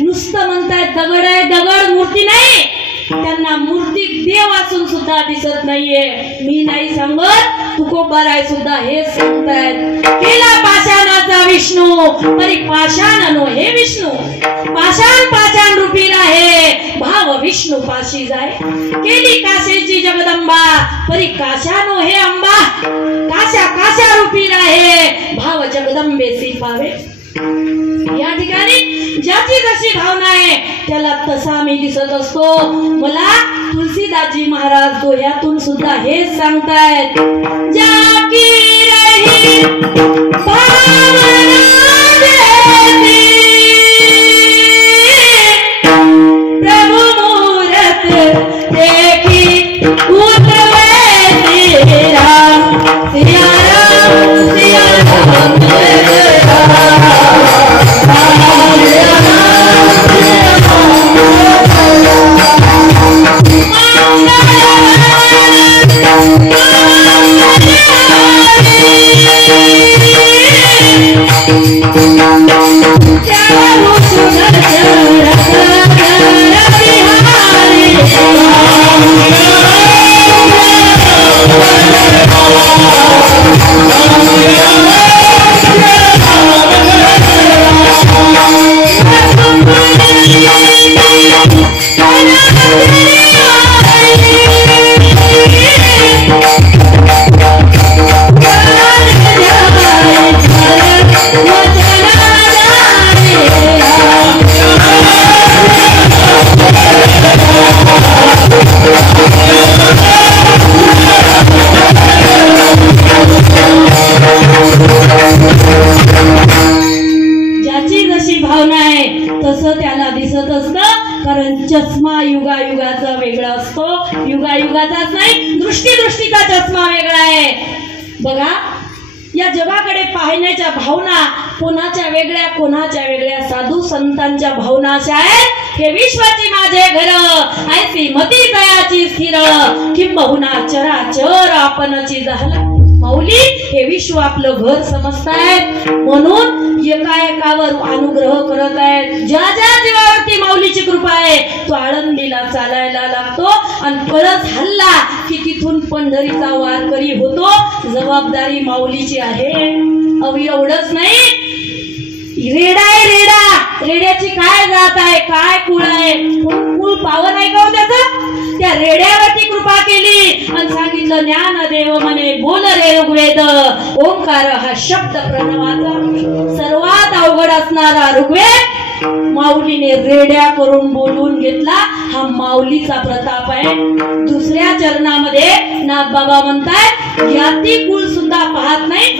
नुसतं म्हणतायत दगड आहे दगड मूर्ती नाही, त्यांना मूर्ती देव असून सुद्धा दिसत नाहीये। मी नाही सांगत, तुकोबाराय सुद्धा हेच सांगतायत, केला पाषाणाचा विष्णू परी पाषाण नो हे विष्णू, पाषाण पाषाण रूपी आहे भाव विष्णू पाशी जाय। केली काशेची जगदंबा परी काशा नो हे अंबा, काशा काशा रूपी आहे भाव जगदंबेसी पावे। या ठिकाणी ज्याची जशी भावना आहे त्याला तसा मी दिसत असतो। मला तुलसीदासजी महाराज दोह्यातून सुद्धा हेच सांगतायत, जाकी रही भावना जैसी प्रभु मूरत देखी उतवैसी। राम सिया राम सिया राम जय जय राम। चष्मा युगायुगाचा वेगळा असतो, युगायुगाचाच नाही, दृष्टीचा चष्मा वेगळा आहे। बघा या जगाकडे पाहण्याच्या भावना कोणाच्या वेगळ्या साधू संतांच्या भावना अशा आहेत, हे विश्वाची माझे घर ऐसी मती दयाची स्थिर किंबहुना चराचर आपणची झाला। माऊली हे विश्व आपलं घर समजतायत, म्हणून एकाएकावर अनुग्रह करत आहेत। ज्या ज्या जीवावरती माऊलीची कृपा आहे तो आळंदीला चालायला लागतो आणि परत हल्ला की तिथून पंढरीचा वारकरी होतो। जबाबदारी माऊलीची आहे। अवि एवढंच नाही, रेडा आहे रेडा, रेड्याची काय जात आहे काय कुळ आहे, कुळ पावन आहे का त्याचं? त्या रेड्यावरती कृपा केली आणि सांगितलं ज्ञानदेव म्हणे बोल रे ऋग्वेद, ओंकार हा शब्द प्रणवाचा सर्वात अवघड असणारा ऋग्वेद माऊलीने रेड्या करून बोलून घेतला। हा माऊलीचा प्रताप आहे। दुसऱ्या चरणामध्ये नाथबाबा म्हणतायत, याती कुळ सुद्धा पाहत नाही,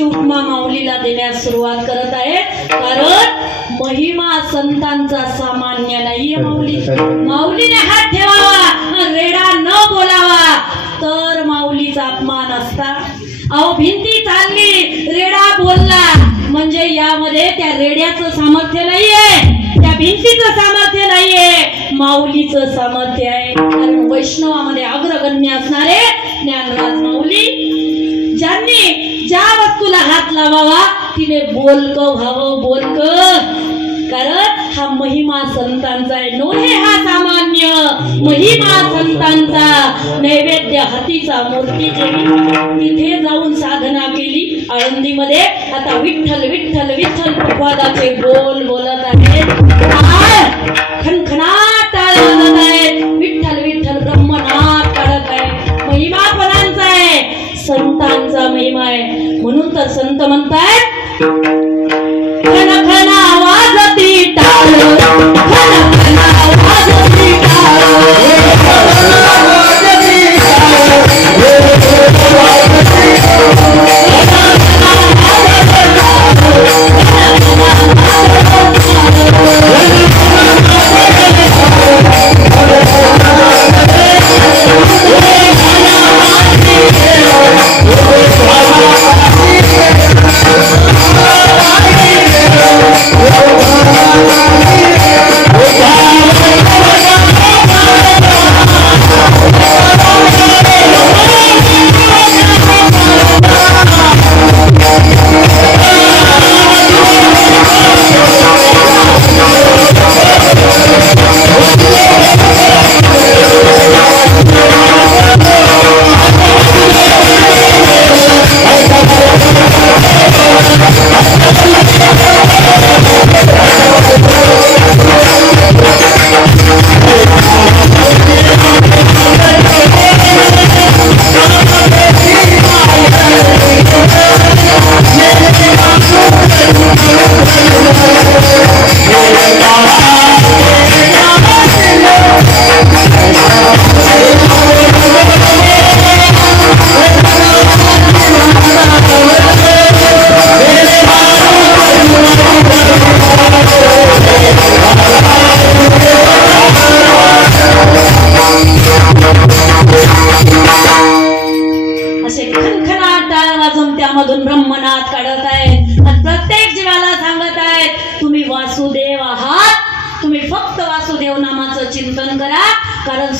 अशी उपमा माऊलीला देण्यास सुरुवात करत आहेत, कारण महिमा संतांचा सामान्य नाहीये. माऊलीने हात ठेवावा, रेडा न बोलावा, तर माऊलीचा अपमान असता. अहो भिंती चालली, रेडा बोलला म्हणजे यामध्ये त्या रेड्याचं सामर्थ्य नाहीये, त्या भिंतीचं सामर्थ्य नाहीये, माऊलीचं सामर्थ्य आहे. कारण वैष्णवामध्ये अग्रगण्य असणारे ज्ञानराज माऊली, ज्यांनी ज्या वस्तूला हात लावावा तिने बोलक व्हावं, बोलक. कारण हा महिमा संतांचा आहे, नोहे हा सामान्य, महिमा संतांचा. नैवेद्य हातीचा मूर्तीचे तिथे जाऊन साधना केली आळंदीमध्ये. आता विठ्ठल विठ्ठल विठ्ठल पखवादाचे बोल बोलत आहेत, खणखणाट वाजत आहेत, विठ्ठल विठ्ठल ब्रह्मनाद काढत आहे. महिमा कोणाचा आहे? संतांचा महिमा आहे. म्हणून तर संत म्हणतायत, खणखणा वाजती टाळ, खणखणा वाजती टाळ,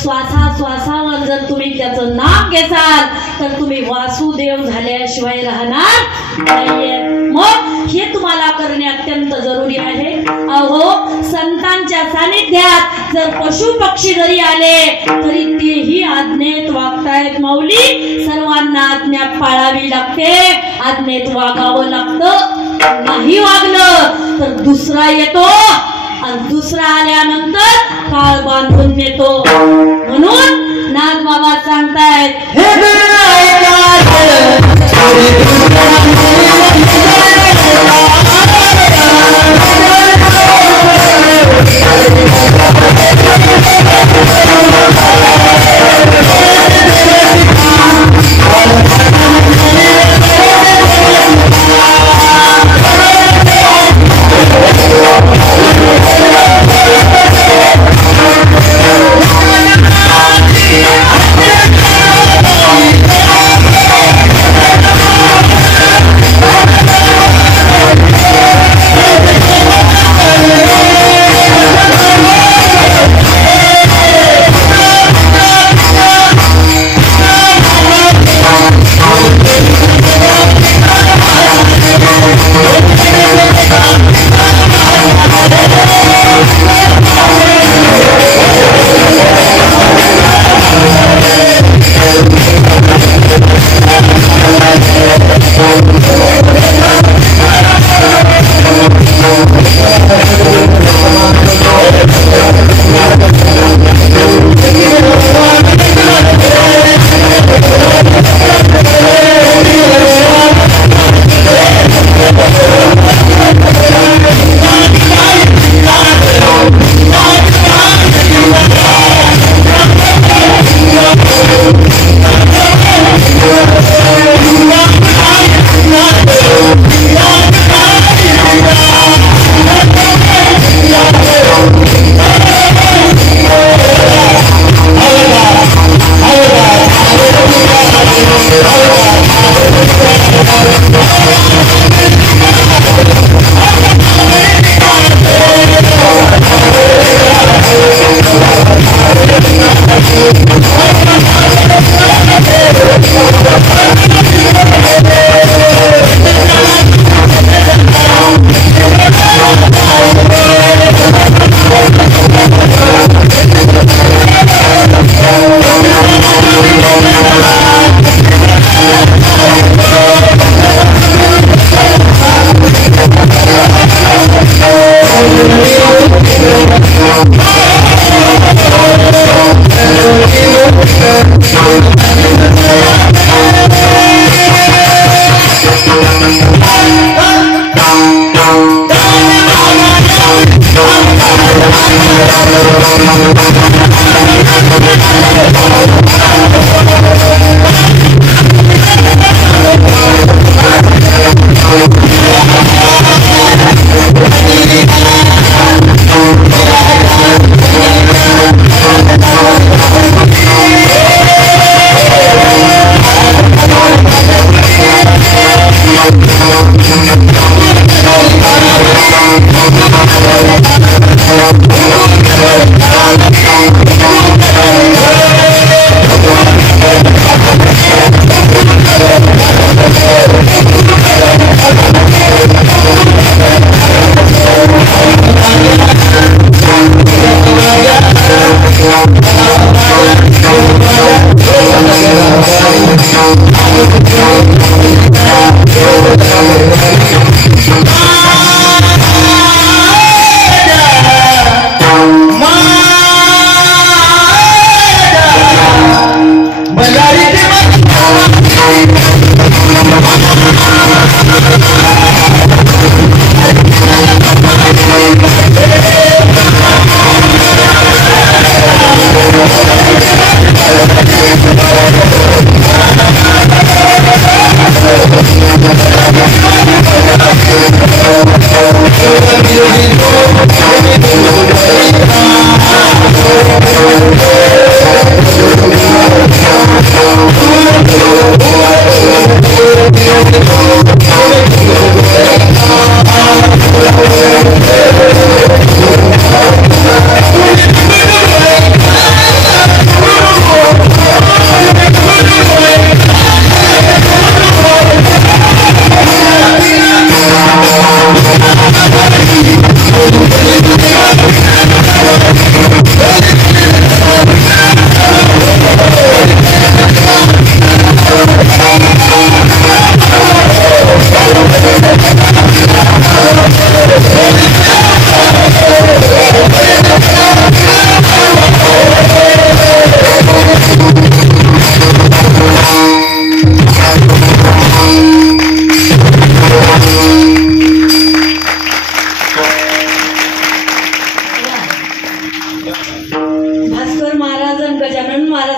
श्वासावर जर तुम्ही त्याचं नाम घेसाल तर तुम्ही वासुदेव झाल्याशिवाय राहणार नाहीये. मग हे तुम्हाला करणे अत्यंत जरुरी आहे. अहो संतांच्या सानिध्यात जर पशु पक्षी जरी आले तरी तेही आज्ञेत वागतायत. माऊली सर्वांना आज्ञा पाळावी लागते, आज्ञेत वागावं लागतं. नाही वागलं तर दुसरा येतो आणि दुसरा आल्यानंतर काळ बांधून नेतो. म्हणून नाथ बाबा सांगतायत,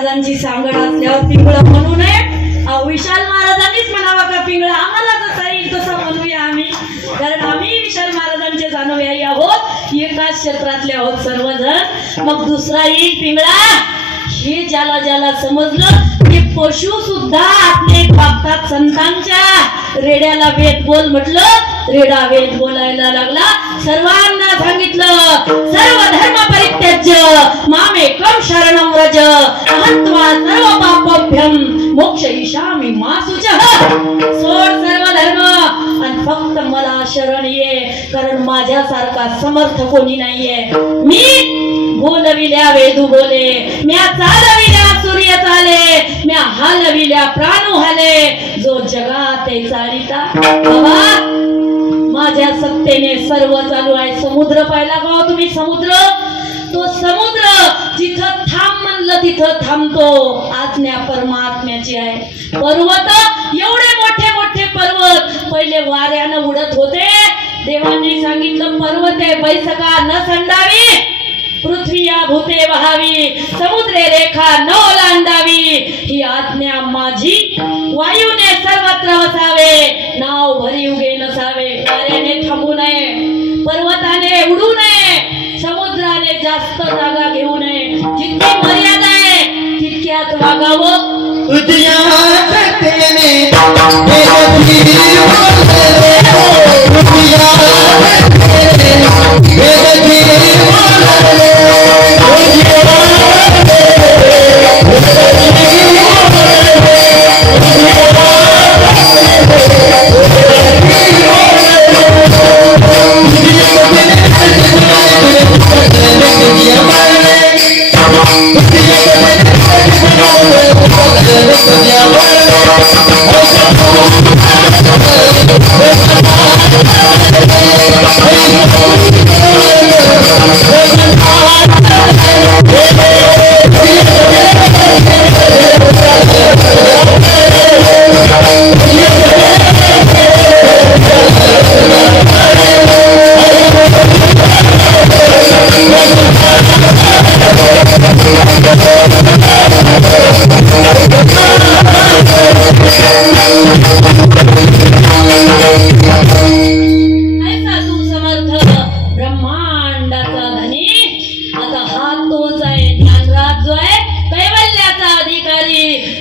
महाराजांची सांगड असल्यावर पिंगळं म्हणू नये. विशाल महाराजांनीच म्हणावं का पिंगळं, आम्हाला जसा येईल तसं म्हणूया आम्ही, कारण आम्ही विशाल महाराजांचे अनुयायी आहोत, एकाच क्षेत्रातले आहोत सर्वजण. मग दुसरा येईल पिंगळा, हे ज्याला ज्याला समजलं ते पशु सुद्धा आपले बघतात. संतांच्या रेड्याला वेद बोल म्हटलं, रेडा वेद बोलायला लागला. सर्वांना सांगितलं, सर्व धर्म परित्याज्य मामेकं शरणं व्रज अहत्वा सर्व पापभ्यं मोक्षयिष्यामि मा शुचः. सोड सर्व धर्म आणि फक्त मला शरण ये, कारण माझ्यासारखा समर्थ कोणी नाहीये. मी बोलविल्या वेदू बोले, म्या चालविल्या सूर्य चाले, म्या हालविल्या प्राणू हाले, जो जगात चालिता. बाबा माझ्या सत्तेने सर्व चालू आहे. समुद्र पाहिला का तुम्ही? समुद्र, तो समुद्र जिथं थांब म्हणलं तिथं थांबतो. आज्ञा परमात्म्याची आहे. पर्वत, एवढे मोठे मोठे पर्वत पहिले वाऱ्यानं उडत होते. देवांनी सांगितलं पर्वते बैसका न संडावी, पृथ्वी या भूते वहावी, समुद्रे रेखा न ओलांडावी, ही आज्ञा माझी. वायूने सर्वत्र वसावे, नाव भरी उगे नसावे. वाऱ्याने थांबू नये, पर्वताने उडू नये, समुद्राने जास्त जागा घेऊ नये. जितकी मर्यादा आहे तितक्यात वागावं.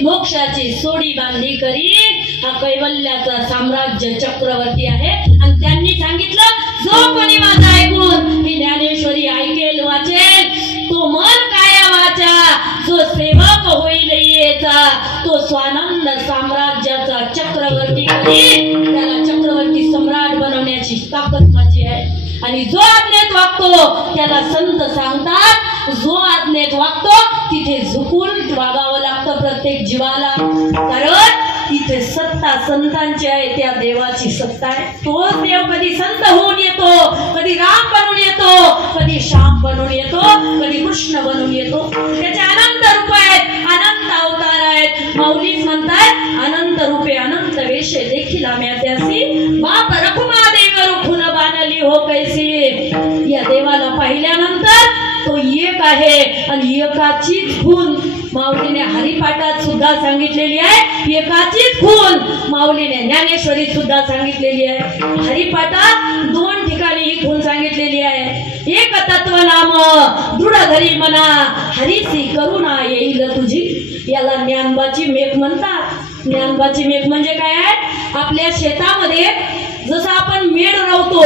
मोक्षाची सोडी बांधली करी. हा कैवल्याचा साम्राज्य चक्रवर्ती आहे. आणि त्यांनी सांगितलं, जो कोणी माझा ऐकून ही ज्ञानेश्वरी ऐकेल वाचेल, तो मन काया वाचा, जो सेवक होईल येचा, तो स्वानंद साम्राज्याचा चक्रवर्ती करी. त्याला चक्रवर्ती सम्राट बनवण्याची ताकद माझी आहे. आणि जो आज्ञेत वागतो त्याला संत सांगतात, जो आज्ञेत वागतो तिथे झुकून वागावं लागतं प्रत्येक जीवाला. कारण तिथे सत्ता संतांची आहे, त्या देवाची सत्ता आहे. तोच देव कधी संत होऊन येतो, कधी राम बनून येतो, कधी श्याम बनून येतो, कधी कृष्ण बनून येतो. त्याचे अनंत रूप आहेत, अनंत अवतार आहेत. माऊलीच म्हणतात, अनंत रूपे अनंत वेशे देखील आम्ही त्यासी, बाप रखुमा देव रुखून बाणली हो कैसी. या देवाला पाहिल्यानंतर तो एक आहे आणि एकाचीच खून माऊलीने हरिपाठात सुद्धा सांगितलेली आहे. एकाचीच खून माऊलीने ज्ञानेश्वरी सुद्धा सांगितलेली आहे. हरिपाठात 2 ठिकाणी ही खून सांगितलेली आहे. एक तत्व नाम दृढ धरी मना, हरीसी करुणा येईल तुझी. याला ज्ञानबाची मेघ म्हणतात. ज्ञानबाची मेघ म्हणजे काय आहे? आपल्या शेतामध्ये जसं आपण मेढ राहतो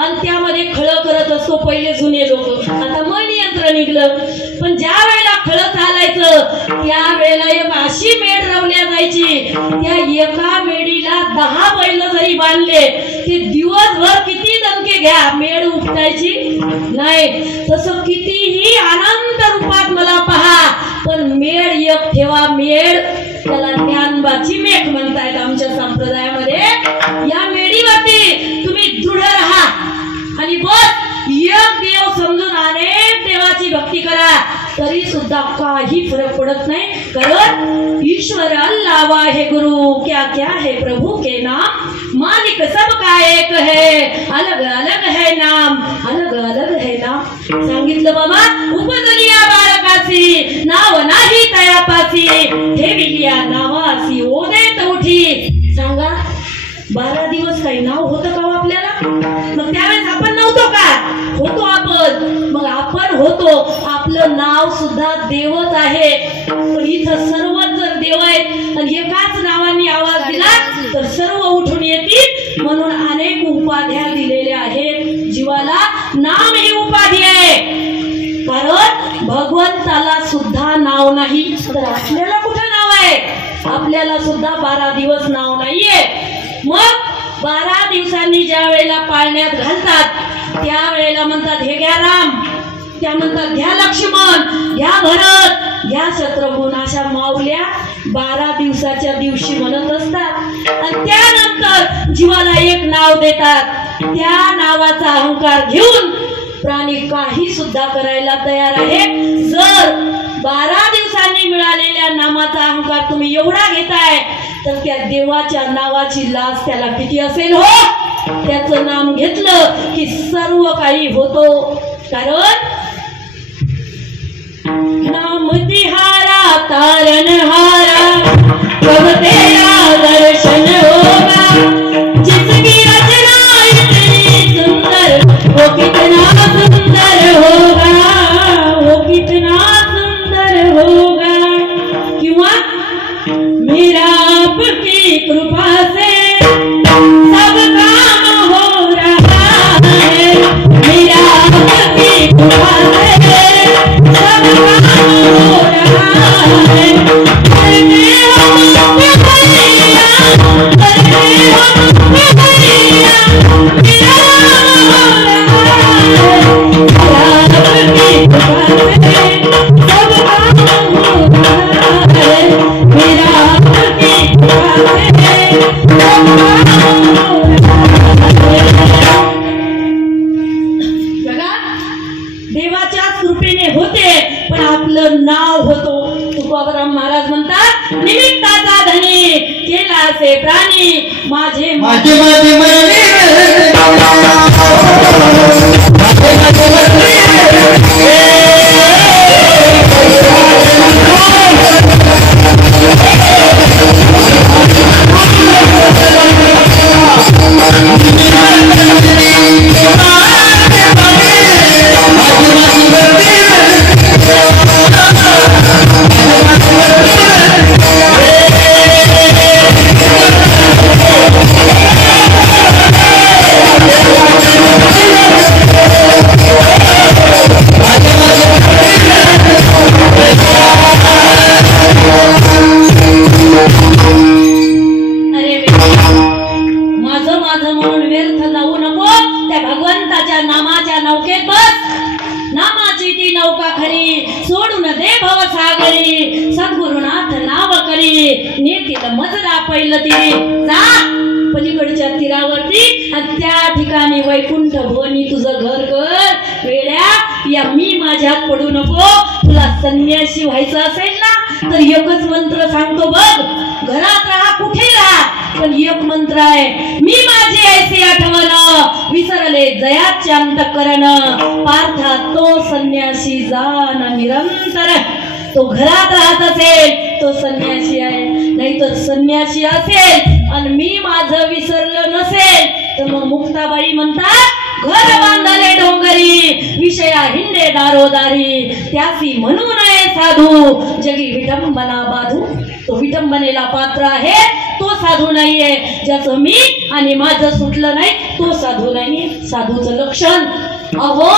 आणि त्यामध्ये खळ करत असतो पहिले जुने लोक. आता मन यंत्र निघलं, पण ज्या वेळेला खळ चालायचं त्यावेळेला एक अशी मेढ रवल्या जायची, त्या एका मेढीला 10 बैल जरी बांधले ते दिवसभर किती दणके घ्या, मेढ उपटायची नाही. तसं कितीही अनंत रूपात मला पहा, पण मेढ एक ठेवा. मेढ त्याला ज्ञानबाची मेघ म्हणतायत आमच्या संप्रदायामध्ये. या मेढीवरती तुम्ही दृढ राहा आणि बस एक देव समजून अनेक देवाची भक्ती करा, तरी सुद्धा काही फरक पडत नाही. कारण ईश्वर अल्लाह वाहे गुरु, क्या क्या है प्रभु के नाम, मालिक सबका एक है, अलग अलग है नाम, अलग अलग है नाम. सांगितलं बाबा, उपजलिया बाळका जगासी नाव नाही तयापासी ठेविलिया नावासी ओदेत उठी. सांगा 12 दिवस काही नाव होतं का आपल्याला? मग त्यावेळेस आपण नव्हतो का? होतो आपण. मग आपण होतो. आपलं नाव सुद्धा देवच आहे. पण इथं सर्वच जर देव आहेत आणि एकाच नावाने आवाज दिला तर सर्व उठून येतील. म्हणून अनेक उपाध्या दिलेल्या आहेत. जीवाला नाम ही उपाधी आहे. कारण भगवंताला सुद्धा नाव नाही तर आपल्याला कुठं नाव आहे? आपल्याला सुद्धा 12 दिवस नाव नाहीये. मग 12 दिवसांनी ज्या वेळेला पाळण्यात घालतात त्यावेळेला म्हणतात हे घ्या राम, त्या म्हणतात घ्या लक्ष्मण, घ्या भरत, घ्या शत्रुघ्न. अशा माऊल्या 12 दिवसाच्या दिवशी म्हणत असतात. आणि त्यानंतर जीवाला एक नाव देतात. त्या नावाचा अहंकार घेऊन प्राणी काही सुद्धा करायला तयार आहे. जर 12 दिवसांनी मिळालेल्या नामाचा अहंकार तुम्ही एवढा घेताय तर त्या देवाच्या नावाची लाज त्याला किती असेल हो. त्याचं नाम घेतलं की सर्व काही होतो. कारण नाम तिहारा तारणहारा कब तेरा दर्शन होगा जिसकी रचना इतनी सुंदर वो कितना सुंदर होगा, वो कितना सुंदर होगा. किंवा मेरा आपकी कृपा से सब काम हो रहा है, मेरा आपकी कृपा से सब काम हो रहा है. करते हो भैया, करते हो भैया, मेरा हो रहा है. मेरा आपकी कृपा से सब काम हो रहा है, मेरा आपकी कृपा से सब काम हो रहा है. बघा देवाच्या कृपेने होते पण आपलं नाव होतो. तुकोबराम महाराज म्हणतात निमित्ताचा धनी केला से प्राणी माझे माझे माझे मरणे पलीकडच्या तीरावरती आणि त्या ठिकाणी वैकुंठ भवनी तुझं घर कर. वेड्या या मी माझ्यात पडू नको. तुला संन्यासी व्हायचं असेल ना तर एकच मंत्र सांगतो बघ. घरात राहा कुठे राहा पण एक मंत्र आहे मी माझी ऐसी आठवण विसरले जयाचे अंतःकरण पार्था तो संन्यासी जाण निरंतर. तो घरात राहत असेल तो संन्यासी आहे. नाही तर संन्यासी असेल आणि मी माझं विसरलं नसेल तर मग मुक्ताबाई म्हणतात घर बांधले डोंगरी विषया हिंडे दारोदारी त्यासी म्हणू नये साधू जगी विटंबना बाधू. तो विटंबनेला पात्र आहे तो साधू नाहीये. ज्याचं मी आणि माझं सुटलं नाही तो साधू नाहीये. साधूचं लक्षण अहो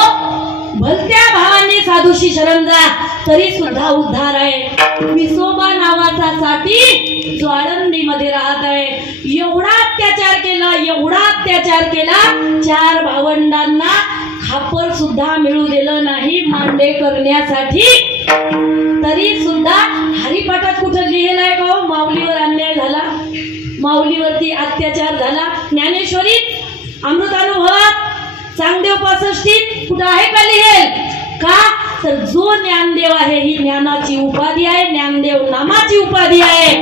भलत्या भावांनी साधूशी शरण जा तरी सुद्धा उद्धार आहे. विसोबा नावाचा साठी जो आळंदी मध्ये राहत आहे एवढा अत्याचार केला एवढा अत्याचार केला 4 भावंडांना खापर सुद्धा मिळू दिलं नाही मांडे करण्यासाठी. तरी सुद्धा हरिपाठात कुठं लिहिलंय का माऊलीवर अन्याय झाला माऊलीवरती अत्याचार झाला. ज्ञानेश्वरीत अमृतानुभवात चांगदेव 65 कुठं आहे का लिहेल का तर जो ज्ञानदेव आहे ही ज्ञानाची उपाधी आहे. ज्ञानदेव नामाची उपाधी आहे.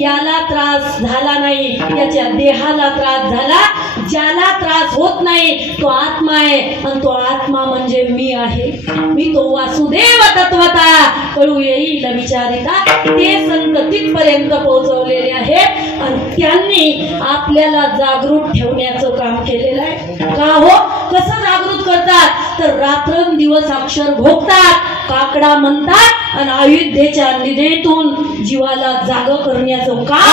याला त्रास झाला नाही याच्या देहाला त्रास झाला ज्याला त्रास होत नाही तो आत्मा आहे आणि तो आत्मा म्हणजे मी आहे. मी तो वासुदेव तत्वता कळू येईल विचारिता. ते संत तिथपर्यंत पोहोचवलेले आहेत आणि त्यांनी आपल्याला जागृत ठेवण्याचं काम केलेलं आहे. का हो, कसं जागृत करतात तर रात्रंदिवस अक्षर घोकतात, काकडा म्हणतात आणि अयोध्येच्या निधेतून जीवाला जाग करण्याचं काम.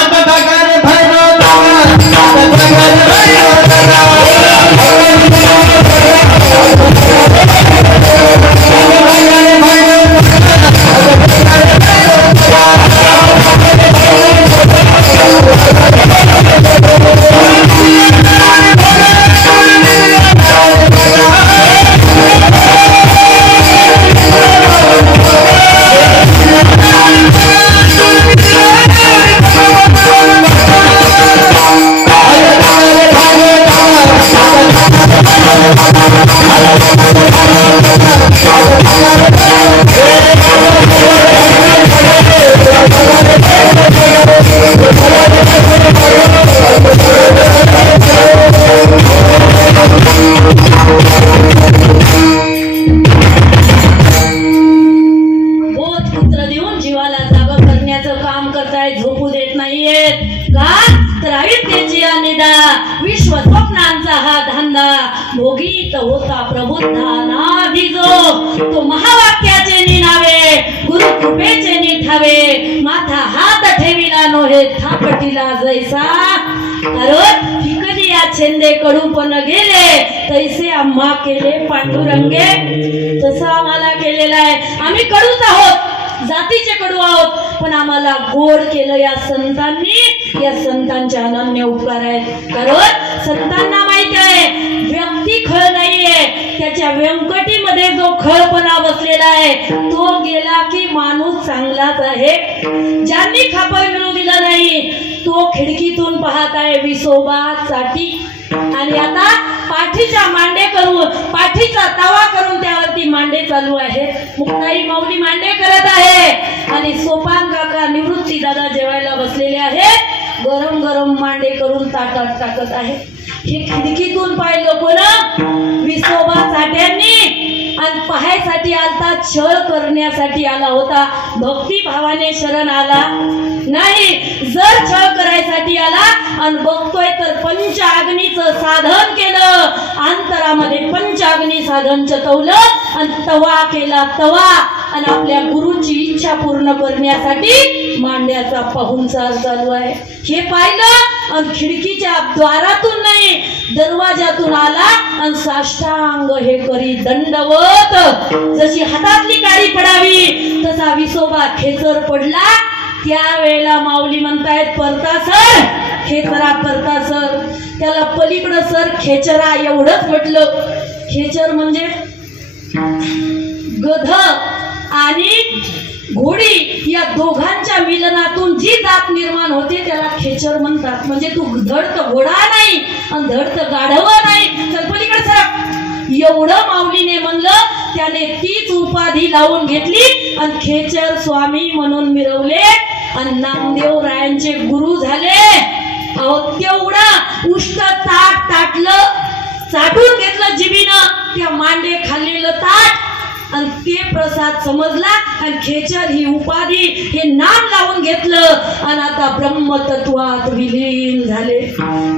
विश्व स्वप्नांचा हा धंदा भोगीत होता प्रबुद्धानाधी जो. तो महावाक्याचे निनावे गुरु कृपेचे निठावे माथा हात ठेविला नोहे थापटीला जैसा. कारण फिकली या छेंदे कडू पण गेले तैसे आम्हा केले पांडुरंगे. तसं आम्हाला केलेलं आहे. आम्ही कडूच आहोत, जातीचे कडू आहोत, पण आम्हाला गोड केलं या संतांनी. या संतांचे अनन्य उपकार आहेत. कारण संतांना माहिती आहे व्यक्ती खळ नाहीये, त्याच्या व्यंकटीमध्ये जो खळपणा बसलेला आहे तो गेला की माणूस चांगलाच आहे. ज्यांनी खापर मिळू दिला नाही तो खिडकीतून पाहत आहे विसोबासाठी. आणि आता पाठीचा मांडे करून पाठीचा तवा करून त्यावरती मांडे चालू आहेत. मुक्ताई माऊली मांडे करत आहे आणि सोपान काका निवृत्ती दादा जेवायला बसलेले आहेत. गरम गरम मांडे करून ताटात टाकत आहे. हे खिडकीतून पाहिलं कोण? विसोबा चाट्यांनी. आणि पाहायसाठी आलता, छळ करण्यासाठी आला होता. भक्ती भावाने शरण आला नाही. जर छळ करायसाठी आला आणि बघतोय तर पंचाग्नीचं साधन केलं, अंतरामध्ये पंचाग्नी साधन चतवलं आणि तवा केला तवा. आणि आपल्या गुरुची इच्छा पूर्ण करण्यासाठी मांड्याचा पाहुणचार चालू आहे. हे पाहिलं आणि खिडकीच्या द्वारातून नाही दरवाजातून आला आणि साष्टांग हे करी दंडवत. जशी हातातली काडी पडावी तसा विसोबा खेचर पडला. त्यावेळेला माऊली म्हणतायत परता सर, खेचरा परता सर. त्याला पलीकडं सर खेचरा एवढंच म्हटलं. खेचर म्हणजे गध आणि घोडी या दोघांच्या मिलनातून जी जात निर्माण होते त्याला खेचर म्हणतात. म्हणजे तू धड तर घोडा नाही आणि धड तर गाढव नाही, चल पलीकडे सर. एवढं माऊलीने म्हणलं. त्याने तीच उपाधी लावून घेतली आणि खेचर स्वामी म्हणून मिरवले आणि नामदेव रायांचे गुरु झाले. अहो तेवढं उष्ट ताट ताटलं, चाटून घेतलं जिबीनं त्या मांडे खाल्लेलं ताट आणि ते प्रसाद समजला आणि खेचर ही उपाधी हे नाम लावून घेतलं आणि आता ब्रह्मतत्वात विलीन झाले.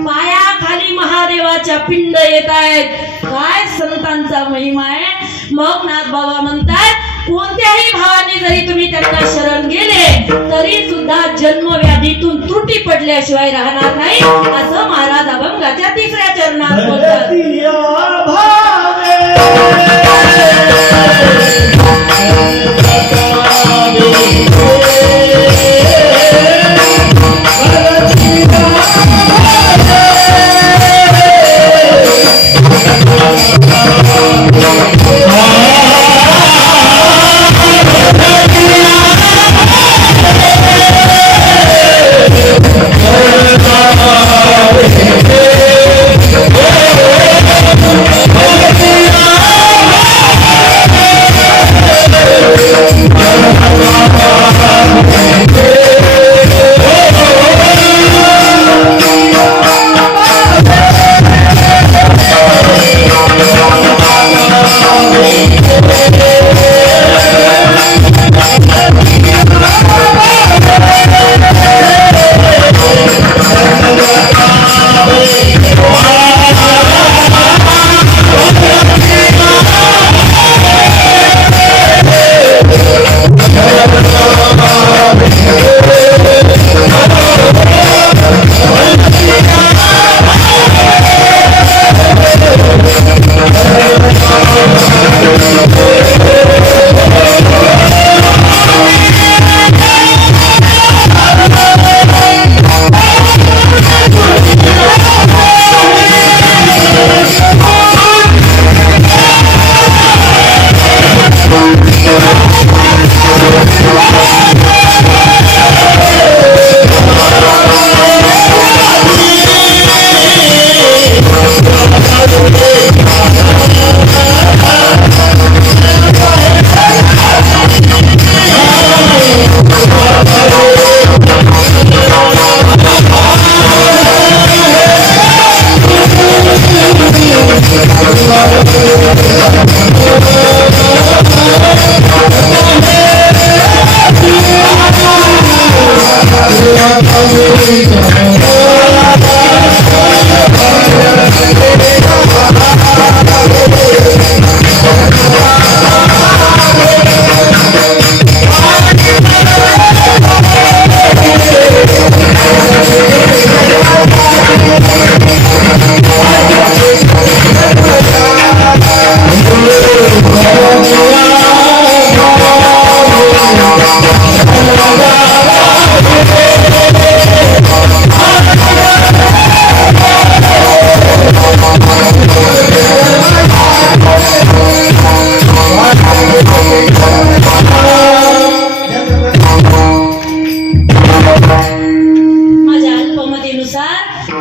पायाखाली महादेवाच्या पिंड येत आहेत. काय संतांचा महिमा आहे. मग नाथ बाबा म्हणतात कोणत्याही भावाने जरी तुम्ही त्यांना शरण गेले तरी सुद्धा जन्मव्याधीतून त्रुटी पडल्याशिवाय राहणार नाही, असं महाराज अभंगाच्या 3ऱ्या चरणात बोलतात.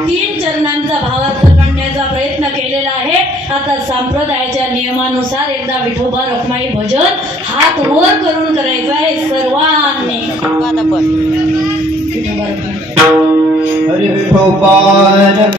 तीन चरणांचा भावार्थ करण्याचा प्रयत्न केलेला आहे। आता संप्रदायाच्या नियमानुसार एकदा विठोबा रखमाई भजन हात वर करून करायचं आहे सर्वांनी। हरी विठोबा